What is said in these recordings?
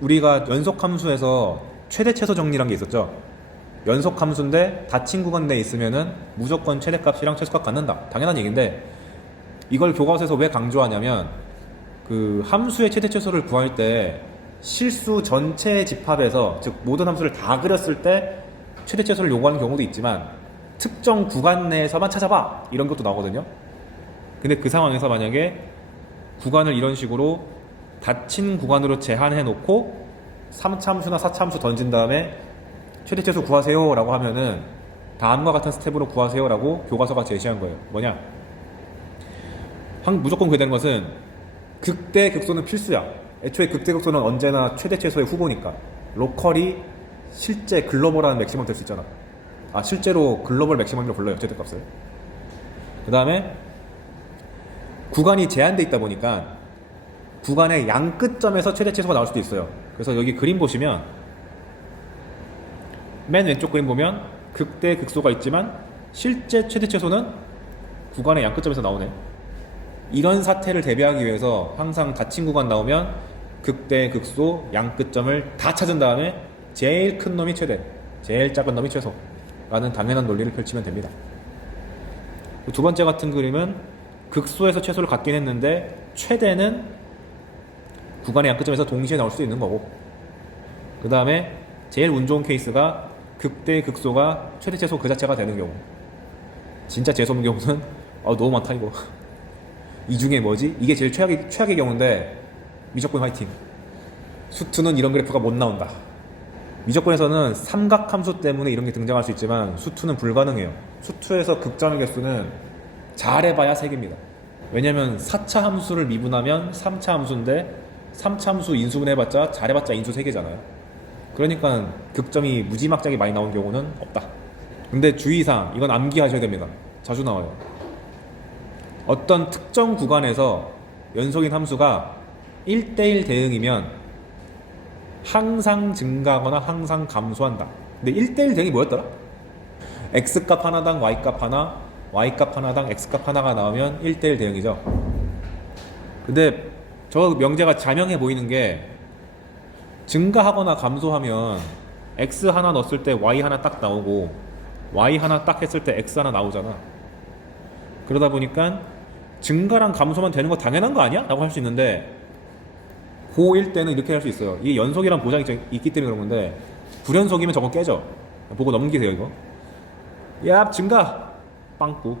우리가 연속 함수에서 최대 최소 정리란 게 있었죠. 연속 함수인데 닫힌 구간 내에 있으면은 무조건 최대값이랑 최소값 갖는다. 당연한 얘기인데 이걸 교과서에서 왜 강조하냐면 그 함수의 최대 최소를 구할 때 실수 전체 집합에서, 즉 모든 함수를 다 그렸을 때 최대 최소를 요구하는 경우도 있지만 특정 구간 내에서만 찾아봐 이런 것도 나오거든요. 근데 그 상황에서 만약에 구간을 이런 식으로 닫힌 구간으로 제한해 놓고 3차 함수나 4차 함수 던진 다음에 최대 최소 구하세요 라고 하면은 다음과 같은 스텝으로 구하세요 라고 교과서가 제시한 거예요. 뭐냐, 무조건 그게 되는 것은 극대 극소는 필수야. 애초에 극대 극소는 언제나 최대 최소의 후보니까. 로컬이 실제 글로벌한 맥시멈 될 수 있잖아. 실제로 글로벌 맥시멈이라고 불러요, 최대값을. 그 다음에 구간이 제한돼 있다 보니까 구간의 양 끝점에서 최대 최소가 나올 수도 있어요. 그래서 여기 그림 보시면 맨 왼쪽 그림 보면 극대 극소가 있지만 실제 최대 최소는 구간의 양 끝점에서 나오네. 이런 사태를 대비하기 위해서 항상 닫힌 구간 나오면 극대 극소 양 끝점을 다 찾은 다음에 제일 큰 놈이 최대, 제일 작은 놈이 최소 라는 당연한 논리를 펼치면 됩니다. 두 번째 같은 그림은 극소에서 최소를 갖긴 했는데 최대는 구간의 양 끝점에서 동시에 나올 수도 있는 거고, 그 다음에 제일 운 좋은 케이스가 극대 극소가 최대 최소 그 자체가 되는 경우. 진짜 재수없는 경우는 너무 많다 이거. 이 중에 뭐지? 이게 제일 최악의 경우인데 미적분 화이팅. 수투는 이런 그래프가 못 나온다. 미적분에서는 삼각함수 때문에 이런 게 등장할 수 있지만 수투는 불가능해요. 수투에서 극점의 개수는 잘해봐야 3개입니다. 왜냐면 4차 함수를 미분하면 3차 함수인데 3차 함수 인수분 해봤자 잘해봤자 인수 3개잖아요. 그러니까 극점이 무지막지하게 많이 나온 경우는 없다. 근데 주의사항, 이건 암기하셔야 됩니다. 자주 나와요. 어떤 특정 구간에서 연속인 함수가 1대1 대응이면 항상 증가하거나 항상 감소한다. 근데 1대1 대응이 뭐였더라? x값 하나당 y값 하나, y값 하나당 x값 하나가 나오면 1대1 대응이죠. 근데 저 명제가 자명해 보이는 게 증가하거나 감소하면 x 하나 넣었을 때 y 하나 딱 나오고 y 하나 딱 했을 때 x 하나 나오잖아. 그러다 보니까 증가랑 감소만 되는 거 당연한 거 아니야? 라고 할 수 있는데 고1 때는 이렇게 할 수 있어요. 이게 연속이란 보장이 있기 때문에 그런 건데 불연속이면 저거 깨져. 보고 넘기세요 이거. 야 증가 빵꾸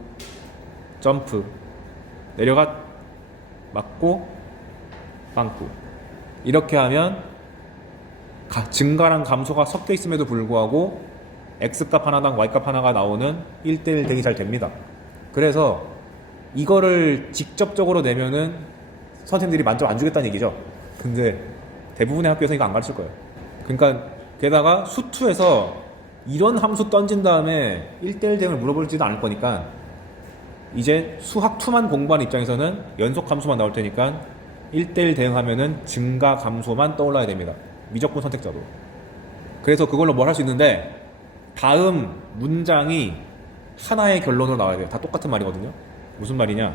점프 내려가 맞고 빵꾸. 이렇게 하면 증가랑 감소가 섞여 있음에도 불구하고 x값 하나당 y값 하나가 나오는 1대1 대응이 잘 됩니다. 그래서 이거를 직접적으로 내면은 선생님들이 만점 안 주겠다는 얘기죠. 근데 대부분의 학교에서 이거 안 가르칠 거예요. 그러니까 게다가 수투에서 이런 함수 던진 다음에 1대1 대응을 물어보지도 않을 거니까 이제 수학 2만 공부하는 입장에서는 연속 함수만 나올 테니까 1대1 대응하면은 증가 감소만 떠올라야 됩니다. 미적분 선택자도. 그래서 그걸로 뭘 할 수 있는데 다음 문장이 하나의 결론으로 나와야 돼요. 다 똑같은 말이거든요. 무슨 말이냐,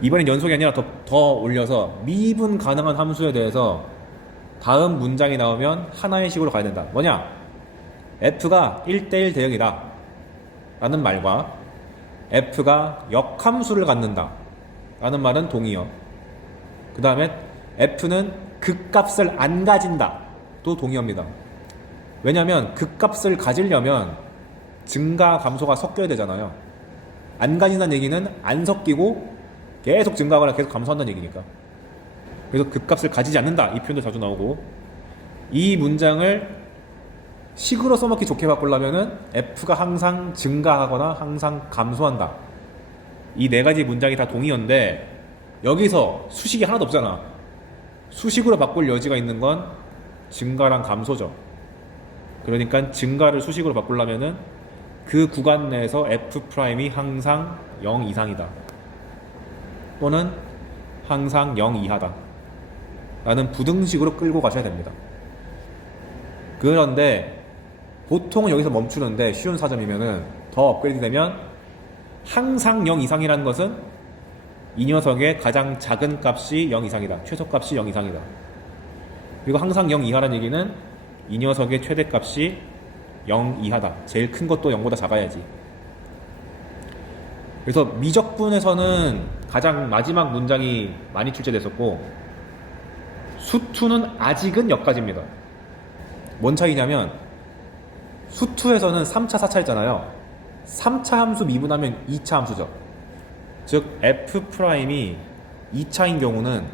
이번엔 연속이 아니라 더 올려서 미분 가능한 함수에 대해서 다음 문장이 나오면 하나의 식으로 가야 된다. 뭐냐, f가 1대1 대응이다 라는 말과 f가 역함수를 갖는다 라는 말은 동의어. 그 다음에 f는 극값을 안 가진다 또 동의어입니다. 왜냐면 극값을 가지려면 증가 감소가 섞여야 되잖아요. 안 가진다는 얘기는 안 섞이고 계속 증가하거나 계속 감소한다는 얘기니까. 그래서 극값을 가지지 않는다 이 표현도 자주 나오고, 이 문장을 식으로 써먹기 좋게 바꾸려면은 f가 항상 증가하거나 항상 감소한다, 이 4가지 문장이 다 동의어인데 여기서 수식이 하나도 없잖아. 수식으로 바꿀 여지가 있는 건 증가랑 감소죠. 그러니까 증가를 수식으로 바꾸려면은 그 구간 내에서 f'이 항상 0 이상이다 또는 항상 0 이하다 라는 부등식으로 끌고 가셔야 됩니다. 그런데 보통은 여기서 멈추는데 쉬운 사점이면은 더 업그레이드 되면 항상 0 이상이라는 것은 이 녀석의 가장 작은 값이 0 이상이다, 최소값이 0 이상이다, 그리고 항상 0 이하라는 얘기는 이 녀석의 최대값이 0 이하다. 제일 큰 것도 0보다 작아야지. 그래서 미적분에서는 가장 마지막 문장이 많이 출제됐었고, 수투는 아직은 여기까지입니다. 뭔 차이냐면 수투에서는 3차, 4차 있잖아요. 3차 함수 미분하면 2차 함수죠. 즉 F'이 2차인 경우는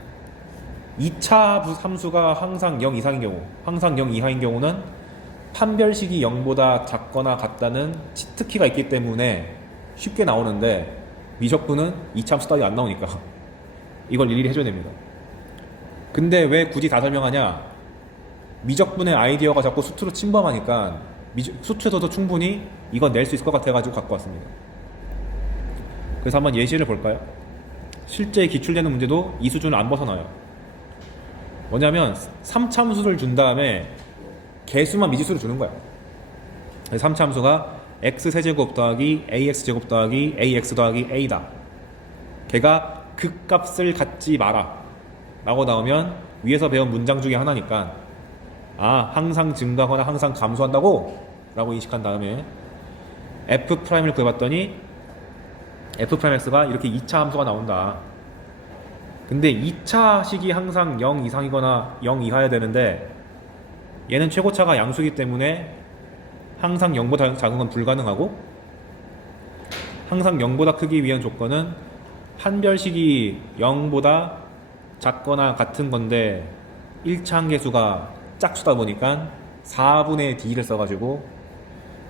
2차 함수가 항상 0 이상인 경우, 항상 0 이하인 경우는 판별식이 0보다 작거나 같다는 치트키가 있기 때문에 쉽게 나오는데, 미적분은 2차 함수 따위 안 나오니까 이걸 일일이 해줘야 됩니다. 근데 왜 굳이 다 설명하냐? 미적분의 아이디어가 자꾸 수투로 침범하니까 수투에서도 충분히 이건 낼 수 있을 것 같아가지고 갖고 왔습니다. 그래서 한번 예시를 볼까요? 실제 기출되는 문제도 이 수준을 안 벗어나요. 뭐냐면 3차 함수를 준 다음에 개수만 미지수를 주는 거야. 3차 함수가 x세제곱 더하기 ax제곱 더하기 ax 더하기 a다. 걔가 극값을 갖지 마라 라고 나오면 위에서 배운 문장 중에 하나니까, 아, 항상 증가하거나 항상 감소한다고 라고 인식한 다음에 F'을 구해봤더니 F'X가 이렇게 2차 함수가 나온다. 근데 2차 식이 항상 0 이상이거나 0 이하여야 되는데, 얘는 최고차가 양수이기 때문에 항상 0보다 작은 건 불가능하고, 항상 0보다 크기 위한 조건은 판별식이 0보다 작거나 같은 건데 1차 한계수가 짝수다 보니까 4분의 D를 써가지고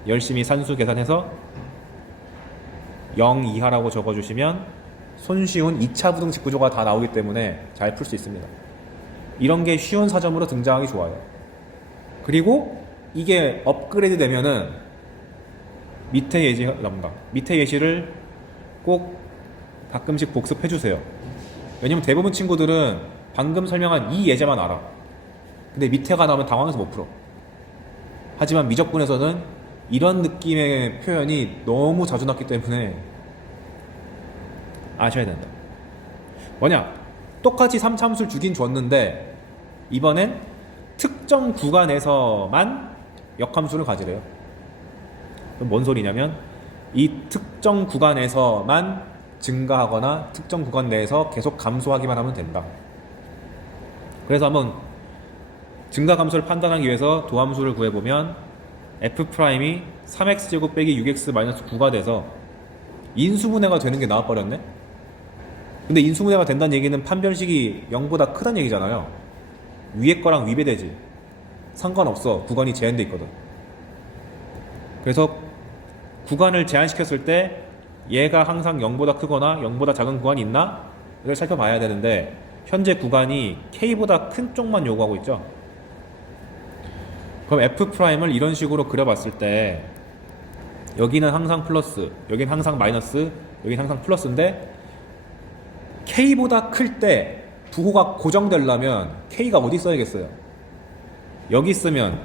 열심히 산수 계산해서 0 이하라고 적어주시면 손쉬운 2차 부등식 구조가 다 나오기 때문에 잘 풀 수 있습니다. 이런 게 쉬운 사점으로 등장하기 좋아요. 그리고 이게 업그레이드 되면은 밑에 예시가 나온다. 밑에 예시를 꼭 가끔씩 복습해 주세요. 왜냐면 대부분 친구들은 방금 설명한 이 예제만 알아. 근데 밑에가 나오면 당황해서 못 풀어. 하지만 미적분에서는 이런 느낌의 표현이 너무 자주 나왔기 때문에 아셔야 된다. 뭐냐? 똑같이 3차 함수를 주긴 줬는데 이번엔 특정 구간에서만 역함수를 가지래요. 그럼 뭔 소리냐면 이 특정 구간에서만 증가하거나 특정 구간 내에서 계속 감소하기만 하면 된다. 그래서 한번 증가 감소를 판단하기 위해서 도함수를 구해보면 F'이 3x제곱 빼기 6x-9가 돼서 인수분해가 되는 게 나와버렸네? 근데 인수분해가 된다는 얘기는 판별식이 0보다 크다는 얘기잖아요. 위에 거랑 위배되지. 상관없어. 구간이 제한돼 있거든. 그래서 구간을 제한시켰을 때 얘가 항상 0보다 크거나 0보다 작은 구간이 있나? 이걸 살펴봐야 되는데 현재 구간이 K보다 큰 쪽만 요구하고 있죠. 그럼 F'을 이런 식으로 그려봤을 때 여기는 항상 플러스, 여기는 항상 마이너스, 여기는 항상 플러스인데 K보다 클 때 부호가 고정되려면 K가 어디 써야겠어요? 여기 쓰면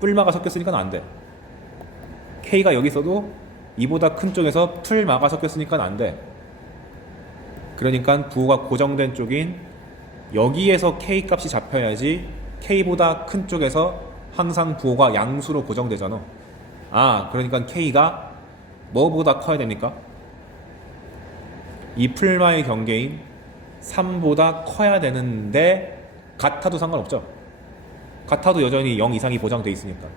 뿔마가 섞였으니까 안 돼. K가 여기 써도 이보다 큰 쪽에서 풀마가 섞였으니까 안 돼. 그러니까 부호가 고정된 쪽인 여기에서 K 값이 잡혀야지 K보다 큰 쪽에서 항상 부호가 양수로 고정되잖아. 아, 그러니까 K가 뭐보다 커야 됩니까? 이 풀마의 경계인 3보다 커야 되는데 같아도 상관없죠. 같아도 여전히 0 이상이 보장돼 있으니까.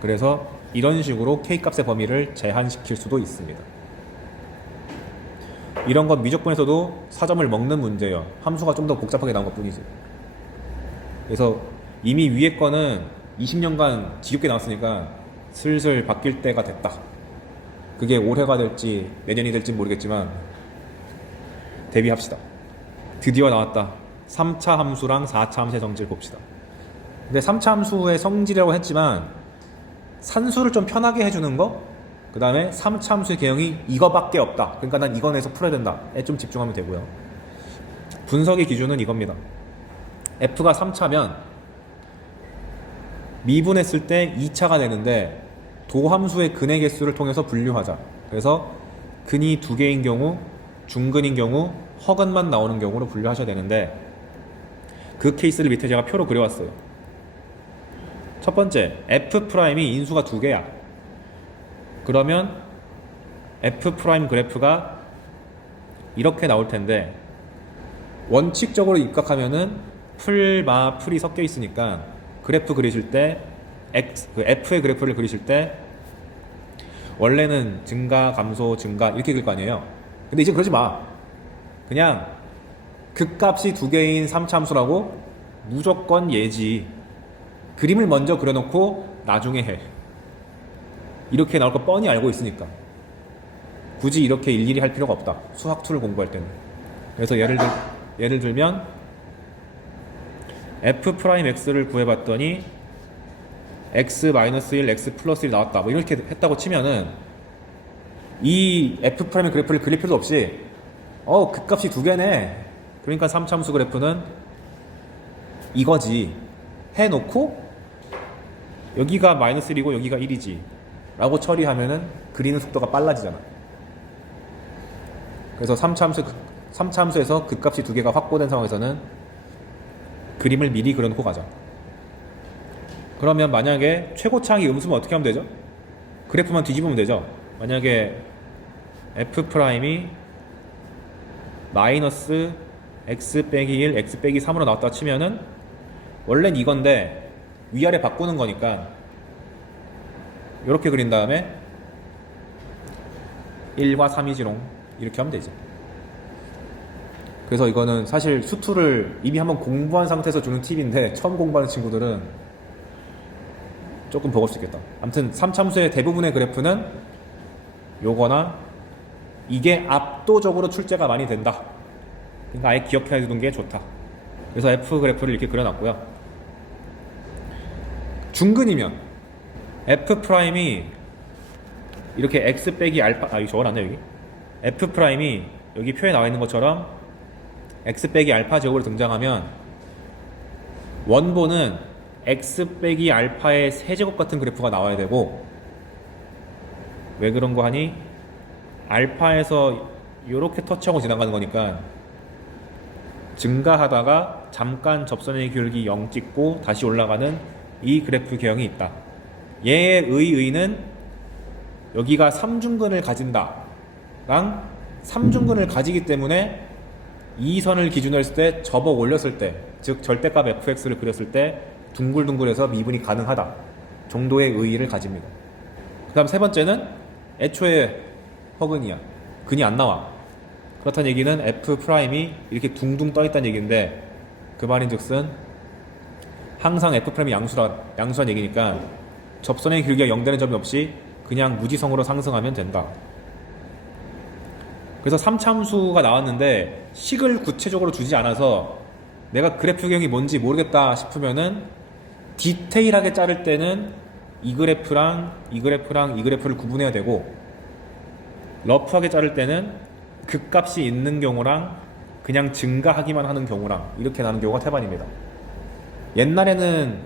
그래서 이런 식으로 K값의 범위를 제한시킬 수도 있습니다. 이런 건 미적분에서도 4점을 먹는 문제예요. 함수가 좀 더 복잡하게 나온 것 뿐이지. 그래서 이미 위에 거는 20년간 지겹게 나왔으니까 슬슬 바뀔 때가 됐다. 그게 올해가 될지 내년이 될지 모르겠지만 대비합시다. 드디어 나왔다. 3차 함수랑 4차 함수의 성질을 봅시다. 근데 3차 함수의 성질이라고 했지만 산수를 좀 편하게 해주는 거, 그 다음에 3차 함수의 개형이 이거밖에 없다. 그러니까 난 이거 내에서 풀어야 된다에 좀 집중하면 되고요. 분석의 기준은 이겁니다. F가 3차면 미분했을 때 2차가 되는데 도함수의 근의 개수를 통해서 분류하자. 그래서 근이 2개인 경우, 중근인 경우, 허근만 나오는 경우로 분류하셔야 되는데 그 케이스를 밑에 제가 표로 그려왔어요. 첫 번째, F'이 인수가 두 개야. 그러면 F' 그래프가 이렇게 나올 텐데, 원칙적으로 입각하면은 풀이 섞여 있으니까 그래프 그리실 때 그 F의 그래프를 그리실 때 원래는 증가, 감소, 증가 이렇게 그릴 거 아니에요. 근데 이제 그러지 마. 그냥 극값이 두 개인 3차 함수라고 무조건 예지. 그림을 먼저 그려놓고 나중에 해. 이렇게 나올 거 뻔히 알고 있으니까. 굳이 이렇게 일일이 할 필요가 없다. 수학 툴을 공부할 때는. 그래서 예를 들면 F'X를 구해봤더니 X-1, X+1 나왔다. 뭐 이렇게 했다고 치면은 이 F'의 그래프를 그릴 필요도 없이 극값이 두 개네. 그러니까 3차함수 그래프는 이거지. 해놓고 여기가 -1이고 여기가 1이지 라고 처리하면은 그리는 속도가 빨라지잖아. 그래서 3차함수에서 극값이 두 개가 확보된 상황에서는 그림을 미리 그려놓고 가자. 그러면 만약에 최고차항이 음수면 어떻게 하면 되죠? 그래프만 뒤집으면 되죠. 만약에 F'이 마이너스 x 빼기 1, x 빼기 3으로 나왔다 치면은 원래는 이건데 위아래 바꾸는 거니까 이렇게 그린 다음에 1과 3이지롱 이렇게 하면 되지. 그래서 이거는 사실 수투를 이미 한번 공부한 상태에서 주는 팁인데 처음 공부하는 친구들은 조금 버거울 수 있겠다. 아무튼 3참수의 대부분의 그래프는 요거나 이게 압도적으로 출제가 많이 된다. 그러니까 아예 기억해 두는 게 좋다. 그래서 F 그래프를 이렇게 그려놨고요. 중근이면 F'이 이렇게 X 빼기 알파, 이거 적어놨네 여기. F'이 여기 표에 나와 있는 것처럼 X 빼기 알파 제곱으로 등장하면 원본은 X 빼기 알파의 세제곱 같은 그래프가 나와야 되고, 왜 그런 거 하니? 알파에서 이렇게 터치하고 지나가는 거니까 증가하다가 잠깐 접선의 기울기 0 찍고 다시 올라가는 이 그래프 개형이 있다. 얘의 의는 여기가 3중근을 가진다 랑 3중근을 가지기 때문에 이 선을 기준으로 했을 때 접어 올렸을 때, 즉 절대값 fx를 그렸을 때 둥글둥글해서 미분이 가능하다 정도의 의의를 가집니다. 그 다음 세 번째는 애초에 허근이야. 근이 안 나와. 그렇다는 얘기는 F'이 이렇게 둥둥 떠있다는 얘기인데, 그 말인 즉슨 항상 F'이 양수란 얘기니까 접선의 길이가 0 되는 점이 없이 그냥 무지성으로 상승하면 된다. 그래서 3참수가 나왔는데 식을 구체적으로 주지 않아서 내가 그래프 개형이 뭔지 모르겠다 싶으면은 디테일하게 자를 때는 이 그래프랑 이 그래프랑 이 그래프를 구분해야 되고, 러프하게 자를 때는 극값이 있는 경우랑 그냥 증가하기만 하는 경우랑 이렇게 나는 경우가 태반입니다. 옛날에는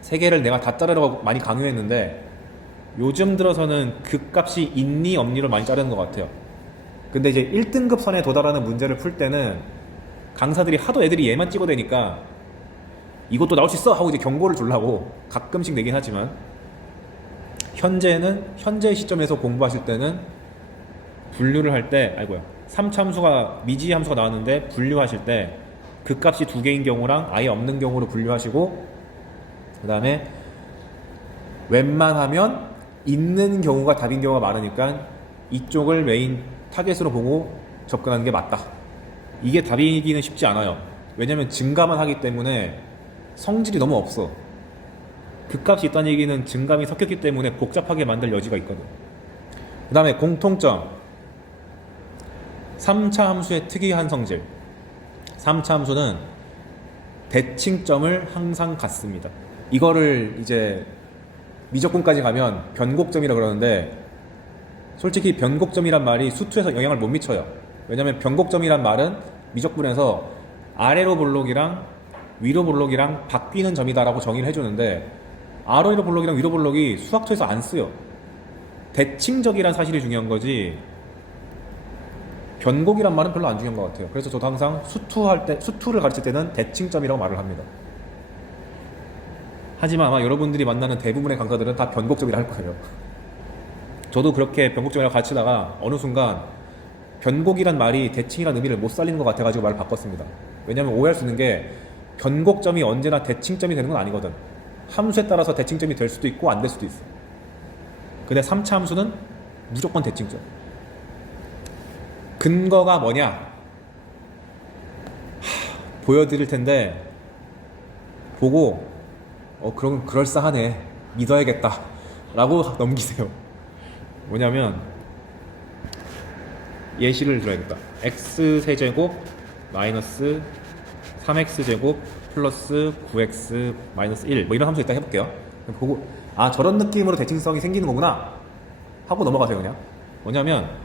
세 개를 내가 다 자르라고 많이 강요했는데 요즘 들어서는 극값이 있니 없니를 많이 자르는 것 같아요. 근데 이제 1등급 선에 도달하는 문제를 풀 때는 강사들이 하도 애들이 얘만 찍어대니까 이것도 나올 수 있어 하고 이제 경고를 주려고 가끔씩 내긴 하지만, 현재 시점에서 공부하실 때는 분류를 할 때, 3참수가 미지 함수가 나왔는데 분류하실 때 극값이 두 개인 경우랑 아예 없는 경우로 분류하시고, 그 다음에 웬만하면 있는 경우가 답인 경우가 많으니까 이쪽을 메인 타겟으로 보고 접근하는 게 맞다. 이게 답이기는 쉽지 않아요. 왜냐면 증가만 하기 때문에 성질이 너무 없어. 극값이 있다는 얘기는 증감이 섞였기 때문에 복잡하게 만들 여지가 있거든. 그 다음에 공통점, 3차 함수의 특이한 성질. 3차 함수는 대칭점을 항상 갖습니다. 이거를 이제 미적분까지 가면 변곡점이라 그러는데, 솔직히 변곡점이란 말이 수투에서 영향을 못 미쳐요. 왜냐면 변곡점이란 말은 미적분에서 아래로 볼록이랑 위로 볼록이랑 바뀌는 점이다라고 정의를 해주는데, 아래로 볼록이랑 위로 볼록이 수학투에서 안 쓰여. 대칭적이란 사실이 중요한 거지 변곡이란 말은 별로 안 중요한 것 같아요. 그래서 저도 항상 수투를 가르칠 때는 대칭점이라고 말을 합니다. 하지만 아마 여러분들이 만나는 대부분의 강사들은 다 변곡점이라 할 거예요. 저도 그렇게 변곡점이라고 가르치다가 어느 순간 변곡이란 말이 대칭이란 의미를 못 살리는 것 같아가지고 말을 바꿨습니다. 왜냐면 오해할 수 있는 게 변곡점이 언제나 대칭점이 되는 건 아니거든. 함수에 따라서 대칭점이 될 수도 있고 안 될 수도 있어. 근데 3차 함수는 무조건 대칭점. 근거가 뭐냐? 보여드릴 텐데 보고 그럼 그럴싸하네, 믿어야겠다 라고 넘기세요. 뭐냐면 예시를 들어야겠다. x세제곱 마이너스 3x제곱 플러스 9x 마이너스 1 뭐 이런 함수 일단 해볼게요. 보고 저런 느낌으로 대칭성이 생기는 거구나 하고 넘어가세요. 그냥 뭐냐면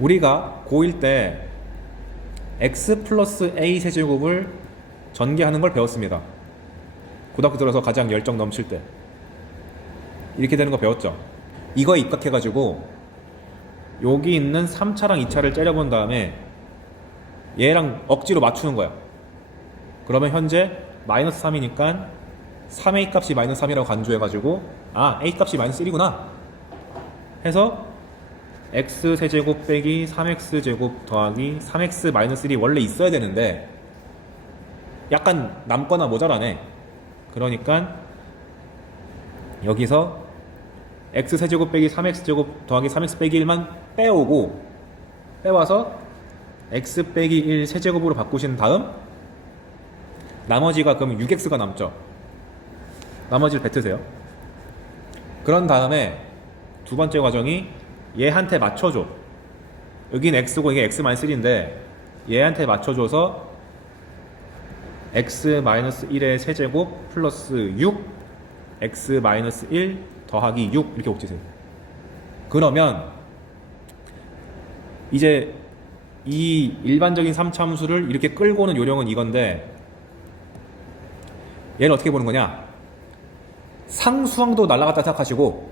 우리가 고1 때 x 플러스 a 세제곱을 전개하는 걸 배웠습니다. 고등학교 들어서 가장 열정 넘칠 때 이렇게 되는 거 배웠죠. 이거에 입각해가지고 여기 있는 3차랑 2차를 째려본 다음에 얘랑 억지로 맞추는 거야. 그러면 현재 마이너스 3이니까 3a 값이 마이너스 3이라고 간주해가지고 a 값이 마이너스 1이구나 해서 x세제곱 빼기 3x제곱 더하기 3x 마이너스 1이 원래 있어야 되는데 약간 남거나 모자라네. 그러니까 여기서 x세제곱 빼기 3x제곱 더하기 3x 빼기 1만 빼와서 x 빼기 1 세제곱으로 바꾸신 다음 나머지가 그럼 6x가 남죠. 나머지를 뱉으세요. 그런 다음에 두 번째 과정이 얘한테 맞춰줘. 여긴 x고 이게 x-3인데 얘한테 맞춰줘서 x-1의 세제곱 플러스 6 x-1 더하기 6 이렇게 옥지세요. 그러면 이제 이 일반적인 3차 함수를 이렇게 끌고 오는 요령은 이건데 얘를 어떻게 보는 거냐? 상수항도 날아갔다 생각하시고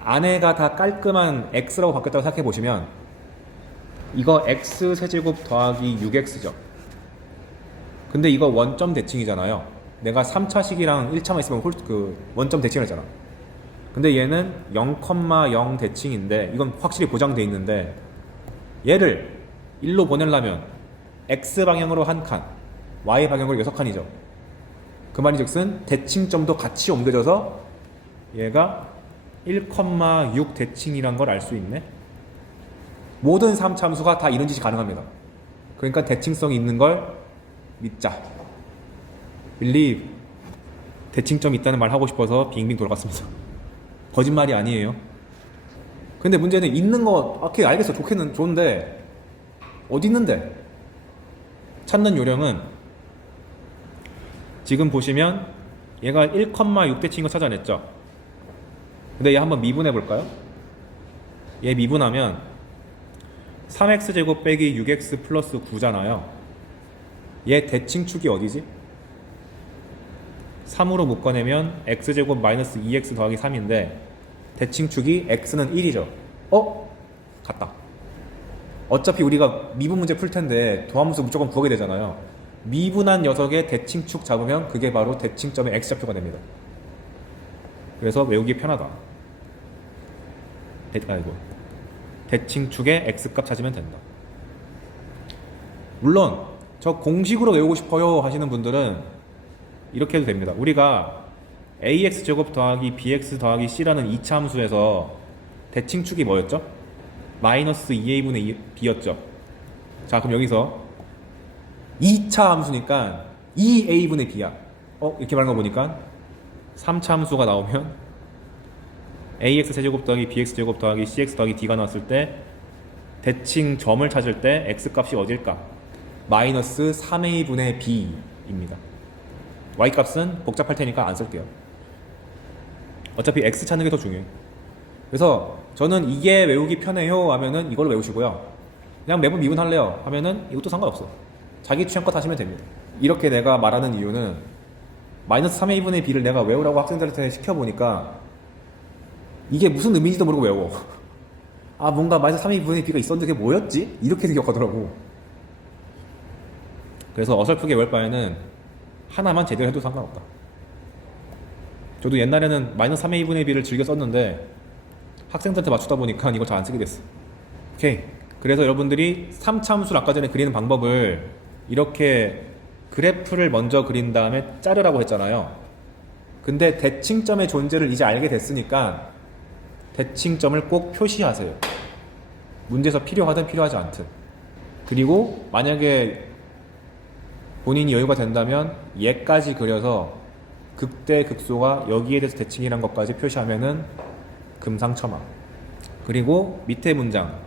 안에가 다 깔끔한 x라고 바뀌었다고 생각해 보시면 이거 x 세제곱 더하기 6x죠. 근데 이거 원점 대칭이잖아요. 내가 3차식이랑 1차만 있으면 원점 대칭을 했잖아. 근데 얘는 0,0 대칭인데 이건 확실히 보장돼 있는데 얘를 1로 보내려면 x 방향으로 한 칸, y 방향으로 6칸이죠. 그 말인즉슨 대칭점도 같이 옮겨져서 얘가 1,6 대칭이란 걸 알 수 있네. 모든 3차 함수가 다 이런 짓이 가능합니다. 그러니까 대칭성이 있는 걸 믿자. believe. 대칭점이 있다는 말 하고 싶어서 빙빙 돌아갔습니다. 거짓말이 아니에요. 근데 문제는 있는 거 오케이 알겠어, 좋은데 어디 있는데? 찾는 요령은 지금 보시면 얘가 1,6 대칭인 거 찾아냈죠. 근데 얘 한번 미분해 볼까요? 얘 미분하면 3x제곱 빼기 6x 플러스 9잖아요. 얘 대칭축이 어디지? 3으로 묶어내면 x제곱 마이너스 2x 더하기 3인데 대칭축이 x는 1이죠. 같다. 어차피 우리가 미분 문제 풀 텐데 도함수 무조건 구하게 되잖아요. 미분한 녀석의 대칭축 잡으면 그게 바로 대칭점의 x좌표가 됩니다. 그래서 외우기 편하다. 대칭축의 x값 찾으면 된다. 물론 저 공식으로 외우고 싶어요 하시는 분들은 이렇게 해도 됩니다. 우리가 ax제곱 더하기 bx 더하기 c라는 2차 함수에서 대칭축이 뭐였죠? 마이너스 2a분의 b였죠. 자, 그럼 여기서 2차 함수니까 2a분의 b야. 이렇게 말한 거 보니까 3차 함수가 나오면 ax 세제곱 더하기 bx 제곱 더하기 cx 더하기 d가 나왔을 때 대칭점을 찾을 때 x값이 어딜까? 마이너스 3a분의 b입니다. y값은 복잡할 테니까 안 쓸게요. 어차피 x 찾는 게 더 중요해요. 그래서 저는 이게 외우기 편해요 하면은 이걸로 외우시고요. 그냥 매번 미분할래요 하면은 이것도 상관없어. 자기 취향껏 하시면 됩니다. 이렇게 내가 말하는 이유는 마이너스 3a분의 b를 내가 외우라고 학생들한테 시켜보니까 이게 무슨 의미인지도 모르고 외워. 아 뭔가 마이너스 3a분의 b가 있었는데 그게 뭐였지? 이렇게 기억하더라고. 그래서 어설프게 외울 바에는 하나만 제대로 해도 상관없다. 저도 옛날에는 마이너스 3a분의 b를 즐겨 썼는데 학생들한테 맞추다 보니까 이걸 잘 안 쓰게 됐어. 오케이. 그래서 여러분들이 3차함수를 아까 전에 그리는 방법을 이렇게 그래프를 먼저 그린 다음에 자르라고 했잖아요. 근데 대칭점의 존재를 이제 알게 됐으니까 대칭점을 꼭 표시하세요. 문제에서 필요하든 필요하지 않든. 그리고 만약에 본인이 여유가 된다면 얘까지 그려서 극대 극소가 여기에 대해서 대칭이란 것까지 표시하면은 금상첨화. 그리고 밑에 문장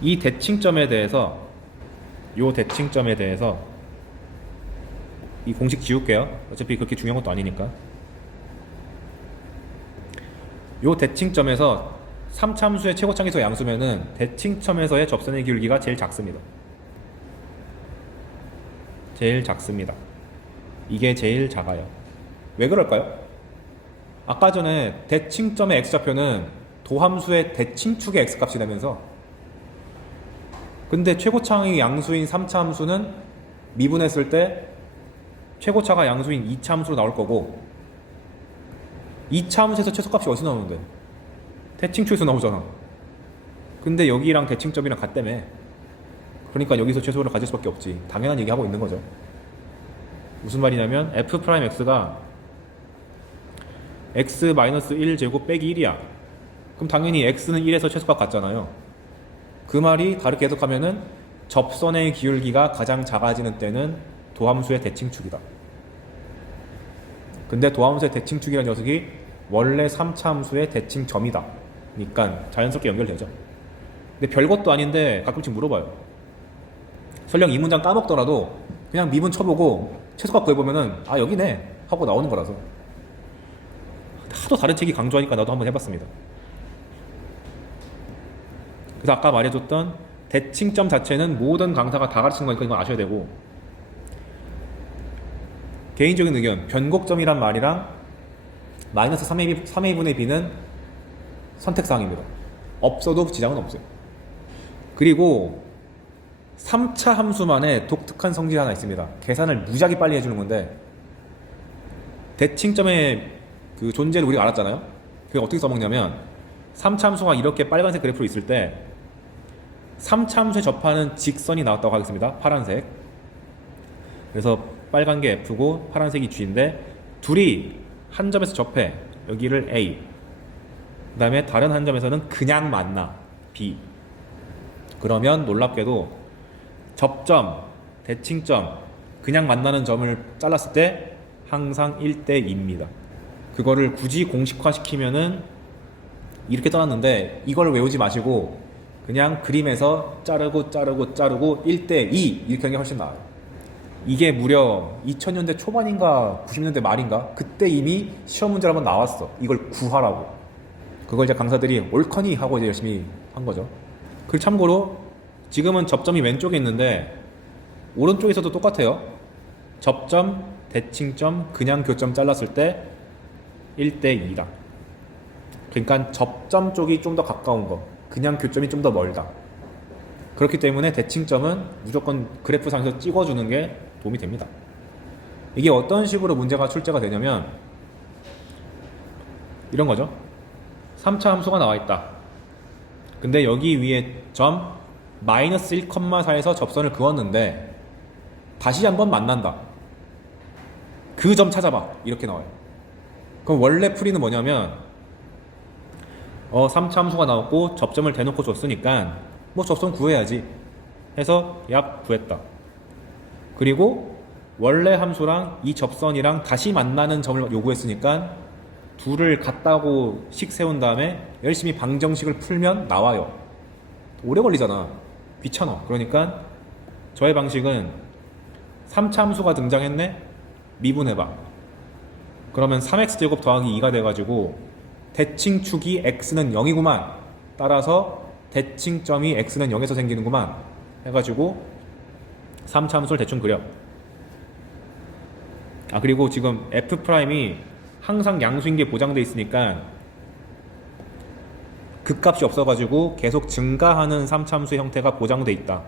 이 대칭점에 대해서 이 공식 지울게요. 어차피 그렇게 중요한 것도 아니니까. 이 대칭점에서 3차함수의 최고차항에서 양수면은 대칭점에서의 접선의 기울기가 제일 작습니다. 제일 작습니다. 이게 제일 작아요. 왜 그럴까요? 아까 전에 대칭점의 x좌표는 도함수의 대칭축의 x값이 되면서, 근데 최고차항이 양수인 3차함수는 미분했을 때 최고차가 양수인 2차함수로 나올 거고, 2차함수에서 최소값이 어디서 나오는데? 대칭축에서 나오잖아. 근데 여기랑 대칭점이랑 같다며. 그러니까 여기서 최소를 가질 수밖에 없지. 당연한 얘기하고 있는 거죠. 무슨 말이냐면 f'x가 x-1제곱 빼기 1이야. 그럼 당연히 x는 1에서 최소값 같잖아요. 그 말이 다르게 해석하면은 접선의 기울기가 가장 작아지는 때는 도함수의 대칭축이다. 근데 도함수의 대칭축이라는 녀석이 원래 3차함수의 대칭점이다. 그러니까 자연스럽게 연결되죠. 근데 별것도 아닌데 가끔씩 물어봐요. 설령 이 문장 까먹더라도 그냥 미분 쳐보고 최소값 구해보면은 아 여기네 하고 나오는 거라서. 하도 다른 책이 강조하니까 나도 한번 해봤습니다. 그래서 아까 말해줬던 대칭점 자체는 모든 강사가 다 가르치는 거니까 이건 아셔야 되고, 개인적인 의견, 변곡점이란 말이랑 마이너스 3a분의 b는 선택사항입니다. 없어도 지장은 없어요. 그리고 3차 함수만의 독특한 성질이 하나 있습니다. 계산을 무지하게 빨리 해주는 건데, 대칭점의 그 존재를 우리가 알았잖아요. 그게 어떻게 써먹냐면 3차 함수가 이렇게 빨간색 그래프로 있을 때 3차 함수에 접하는 직선이 나왔다고 하겠습니다. 파란색. 그래서 빨간 게 F고 파란색이 G인데 둘이 한 점에서 접해. 여기를 A. 그 다음에 다른 한 점에서는 그냥 만나. B. 그러면 놀랍게도 접점, 대칭점, 그냥 만나는 점을 잘랐을 때 항상 1대2입니다. 그거를 굳이 공식화시키면은 이렇게 떠났는데 이걸 외우지 마시고 그냥 그림에서 자르고 1대2 이렇게 하는 게 훨씬 나아요. 이게 무려 2000년대 초반인가 90년대 말인가 그때 이미 시험 문제로 한번 나왔어. 이걸 구하라고. 그걸 이제 강사들이 옳거니 하고 이제 열심히 한 거죠. 그 참고로 지금은 접점이 왼쪽에 있는데 오른쪽에서도 똑같아요. 접점, 대칭점, 그냥 교점 잘랐을 때 1대2다. 그러니까 접점 쪽이 좀 더 가까운 거, 그냥 교점이 좀 더 멀다. 그렇기 때문에 대칭점은 무조건 그래프상에서 찍어주는 게 도움이 됩니다. 이게 어떤 식으로 문제가 출제가 되냐면 이런 거죠. 3차 함수가 나와 있다. 근데 여기 위에 점 마이너스 1,4에서 접선을 그었는데 다시 한번 만난다. 그 점 찾아봐. 이렇게 나와요. 그럼 원래 풀이는 뭐냐면 3차 함수가 나왔고 접점을 대놓고 줬으니까 뭐 접선 구해야지 해서 약 구했다. 그리고 원래 함수랑 이 접선이랑 다시 만나는 점을 요구했으니까 둘을 같다고 식 세운 다음에 열심히 방정식을 풀면 나와요. 오래 걸리잖아. 귀찮아. 그러니까 저의 방식은 3차 함수가 등장했네? 미분해봐. 그러면 3x제곱 더하기 2가 돼가지고 대칭축이 x는 0이구만. 따라서 대칭점이 x는 0에서 생기는구만. 해가지고 3차 함수를 대충 그려. 그리고 지금 f'이 항상 양수인 게 보장돼 있으니까 극값이 없어가지고 계속 증가하는 3차함수 형태가 보장돼 있다.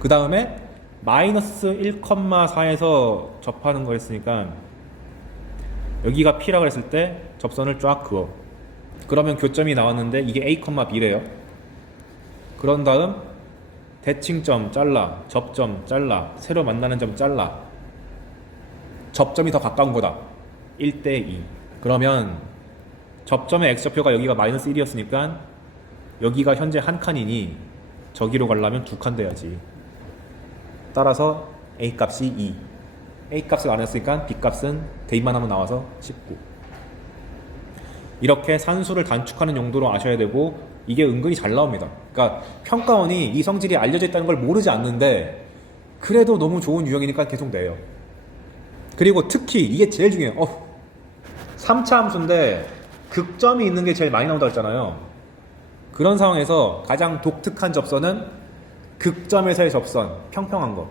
그 다음에 마이너스 1,4에서 접하는 거였으니까 여기가 P라고 했을 때 접선을 쫙 그어. 그러면 교점이 나왔는데 이게 A, B래요. 그런 다음 대칭점 잘라, 접점 잘라, 새로 만나는 점 잘라. 접점이 더 가까운 거다. 1대2. 그러면 접점의 X좌표가 여기가 마이너스 1이었으니까 여기가 현재 한 칸이니 저기로 가려면 두 칸 돼야지. 따라서 A 값이 2. A 값을 안 했으니까 B 값은 대입만 하면 나와서 19. 이렇게 산수를 단축하는 용도로 아셔야 되고, 이게 은근히 잘 나옵니다. 그러니까 평가원이 이 성질이 알려져 있다는 걸 모르지 않는데 그래도 너무 좋은 유형이니까 계속 내요. 그리고 특히 이게 제일 중요해요. 3차 함수인데 극점이 있는 게 제일 많이 나온다고 했잖아요. 그런 상황에서 가장 독특한 접선은 극점에서의 접선, 평평한 거.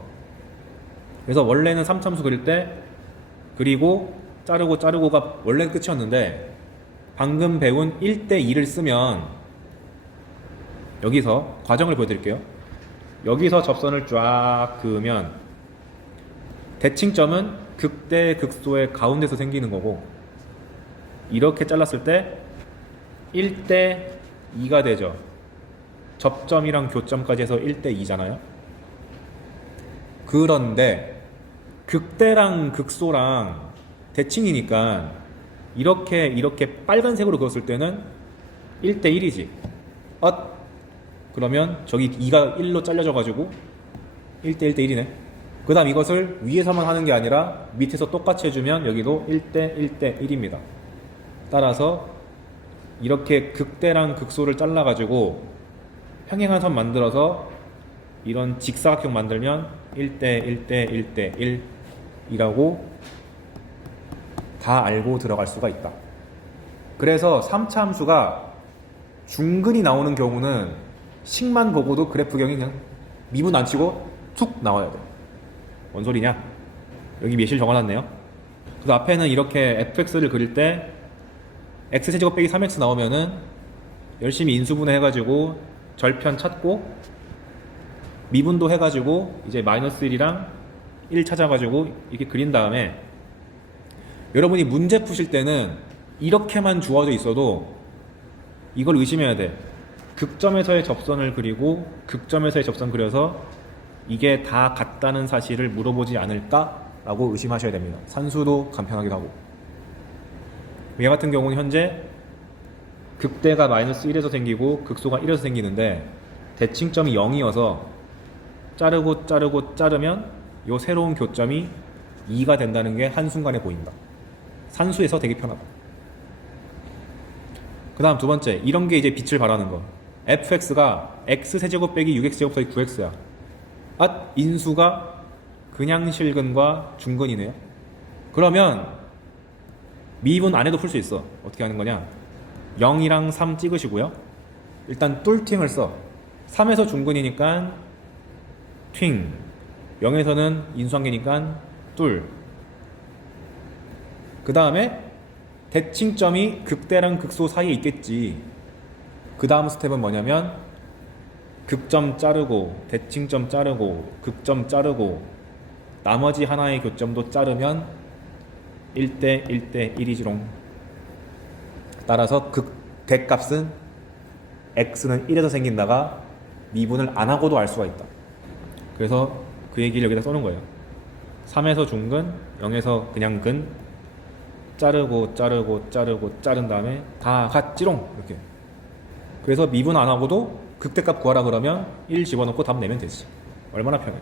그래서 원래는 3차 함수 그릴 때 그리고 자르고가 원래는 끝이었는데 방금 배운 1대2를 쓰면, 여기서 과정을 보여드릴게요. 여기서 접선을 쫙 그으면 대칭점은 극대 극소의 가운데서 생기는 거고, 이렇게 잘랐을 때 1대2가 되죠. 접점이랑 교점까지 해서 1대2잖아요. 그런데 극대랑 극소랑 대칭이니까 이렇게 빨간색으로 그었을 때는 1대1이지. 그러면 저기 2가 1로 잘려져가지고 1대1대1이네. 그 다음 이것을 위에서만 하는 게 아니라 밑에서 똑같이 해주면 여기도 1대1대1입니다. 따라서 이렇게 극대랑 극소를 잘라가지고 평행한 선 만들어서 이런 직사각형 만들면 1대1대1대1이라고 다 알고 들어갈 수가 있다. 그래서 3차 함수가 중근이 나오는 경우는 식만 보고도 그래프 경이 그냥 미분 안 치고 툭 나와야 돼. 뭔 소리냐? 여기 예시를 적어놨네요. 그래서 앞에는 이렇게 fx를 그릴 때 x제곱 빼기 3x 나오면은 열심히 인수분해 해가지고 절편 찾고 미분도 해가지고 이제 마이너스 1이랑 1 찾아가지고 이렇게 그린 다음에, 여러분이 문제 푸실 때는 이렇게만 주어져 있어도 이걸 의심해야 돼. 극점에서의 접선을 그리고 극점에서의 접선 그려서 이게 다 같다는 사실을 물어보지 않을까라고 의심하셔야 됩니다. 산수도 간편하기도 하고. 얘 같은 경우는 현재 극대가 마이너스 1에서 생기고 극소가 1에서 생기는데 대칭점이 0이어서 자르면 이 새로운 교점이 2가 된다는 게 한순간에 보인다. 산수에서 되게 편하다. 그 다음 두 번째, 이런 게 이제 빛을 발하는 거. fx가 x세제곱 빼기 6x제곱 더하기 9x야. 인수가 그냥 실근과 중근이네요. 그러면 미분 안 해도 풀 수 있어. 어떻게 하는 거냐? 0이랑 3 찍으시고요. 일단 뚫팅을 써. 3에서 중근이니까 팅, 0에서는 인수한계니까 뚫. 그 다음에 대칭점이 극대랑 극소 사이에 있겠지. 그 다음 스텝은 뭐냐면 극점 자르고 대칭점 자르고 극점 자르고 나머지 하나의 교점도 자르면 1대1대1이지롱. 따라서 대값은 x는 1에서 생긴다가 미분을 안 하고도 알 수가 있다. 그래서 그 얘기를 여기다 써놓은 거예요. 3에서 중근, 0에서 그냥 근, 자른 다음에 다 같지롱. 이렇게. 그래서 미분 안 하고도 극대값 구하라 그러면 1 집어넣고 답 내면 되지. 얼마나 편해.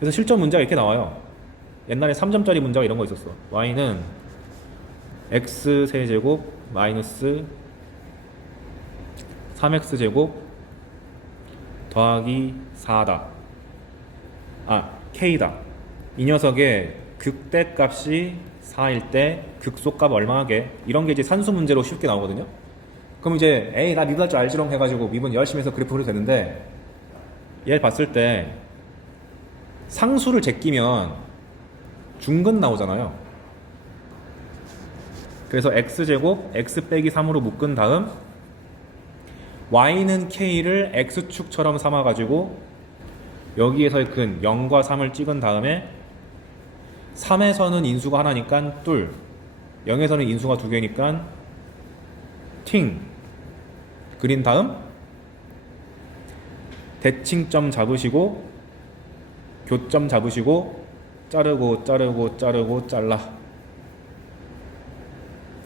그래서 실전 문제가 이렇게 나와요. 옛날에 3점짜리 문제가 이런 거 있었어. y는 x세제곱 마이너스 3x제곱 더하기 4다. k다. 이 녀석의 극대값이 4일 때 극소값 얼마게? 이런 게 이제 산수 문제로 쉽게 나오거든요. 그럼 이제 에이 나 미분할 줄 알지롱 해가지고 미분 열심히 해서 그래프 그려도 되는데, 얘를 봤을 때 상수를 제끼면 중근 나오잖아요. 그래서 x제곱 x 빼기 3으로 묶은 다음 y는 k를 x축처럼 삼아가지고 여기에서의 근 0과 3을 찍은 다음에 3에서는 인수가 하나니까 뚫, 0에서는 인수가 두 개니까 팅 그린 다음 대칭점 잡으시고 교점 잡으시고 자르고 자르고 자르고 잘라.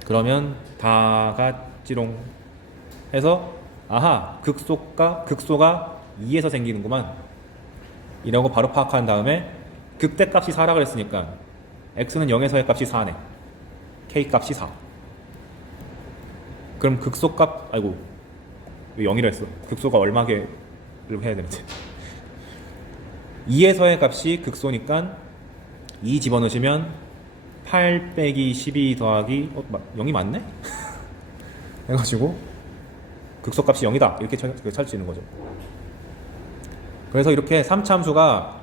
그러면 다 같지롱 해서 아하 극소가 2에서 생기는구만 이라고 바로 파악한 다음에 극대값이 4라 그랬으니까 x는 0에서의 값이 4네. k 값이 4. 그럼 극소값 아이고 왜 0이라 했어. 극소가 얼마게를 해야 되는데 2에서의 값이 극소니까 2 집어넣으시면 8 빼기 12 더하기 0이 맞네? 해가지고 극소값이 0이다 이렇게 찾을 수 있는 거죠. 그래서 이렇게 3차 함수가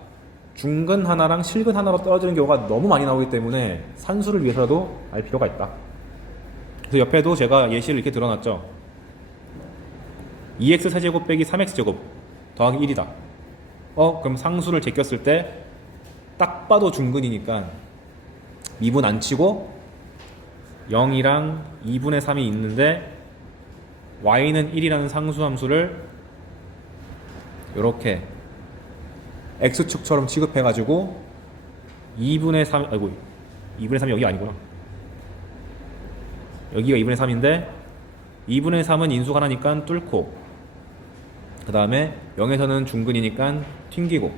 중근 하나랑 실근 하나로 떨어지는 경우가 너무 많이 나오기 때문에 산수를 위해서도 알 필요가 있다. 그래서 옆에도 제가 예시를 이렇게 들어놨죠. 2x 세제곱 빼기 3x 제곱 더하기 1이다. 그럼 상수를 제꼈을 때 딱 봐도 중근이니까 미분 안 치고 0이랑 2분의 3이 있는데 y는 1이라는 상수 함수를 이렇게 x축처럼 취급해가지고 2분의 3 아이고 2분의 3이 여기 아니구나. 여기가 2분의 3인데 2분의 3은 인수가 하나니까 뚫고 그 다음에 0에서는 중근이니까 튕기고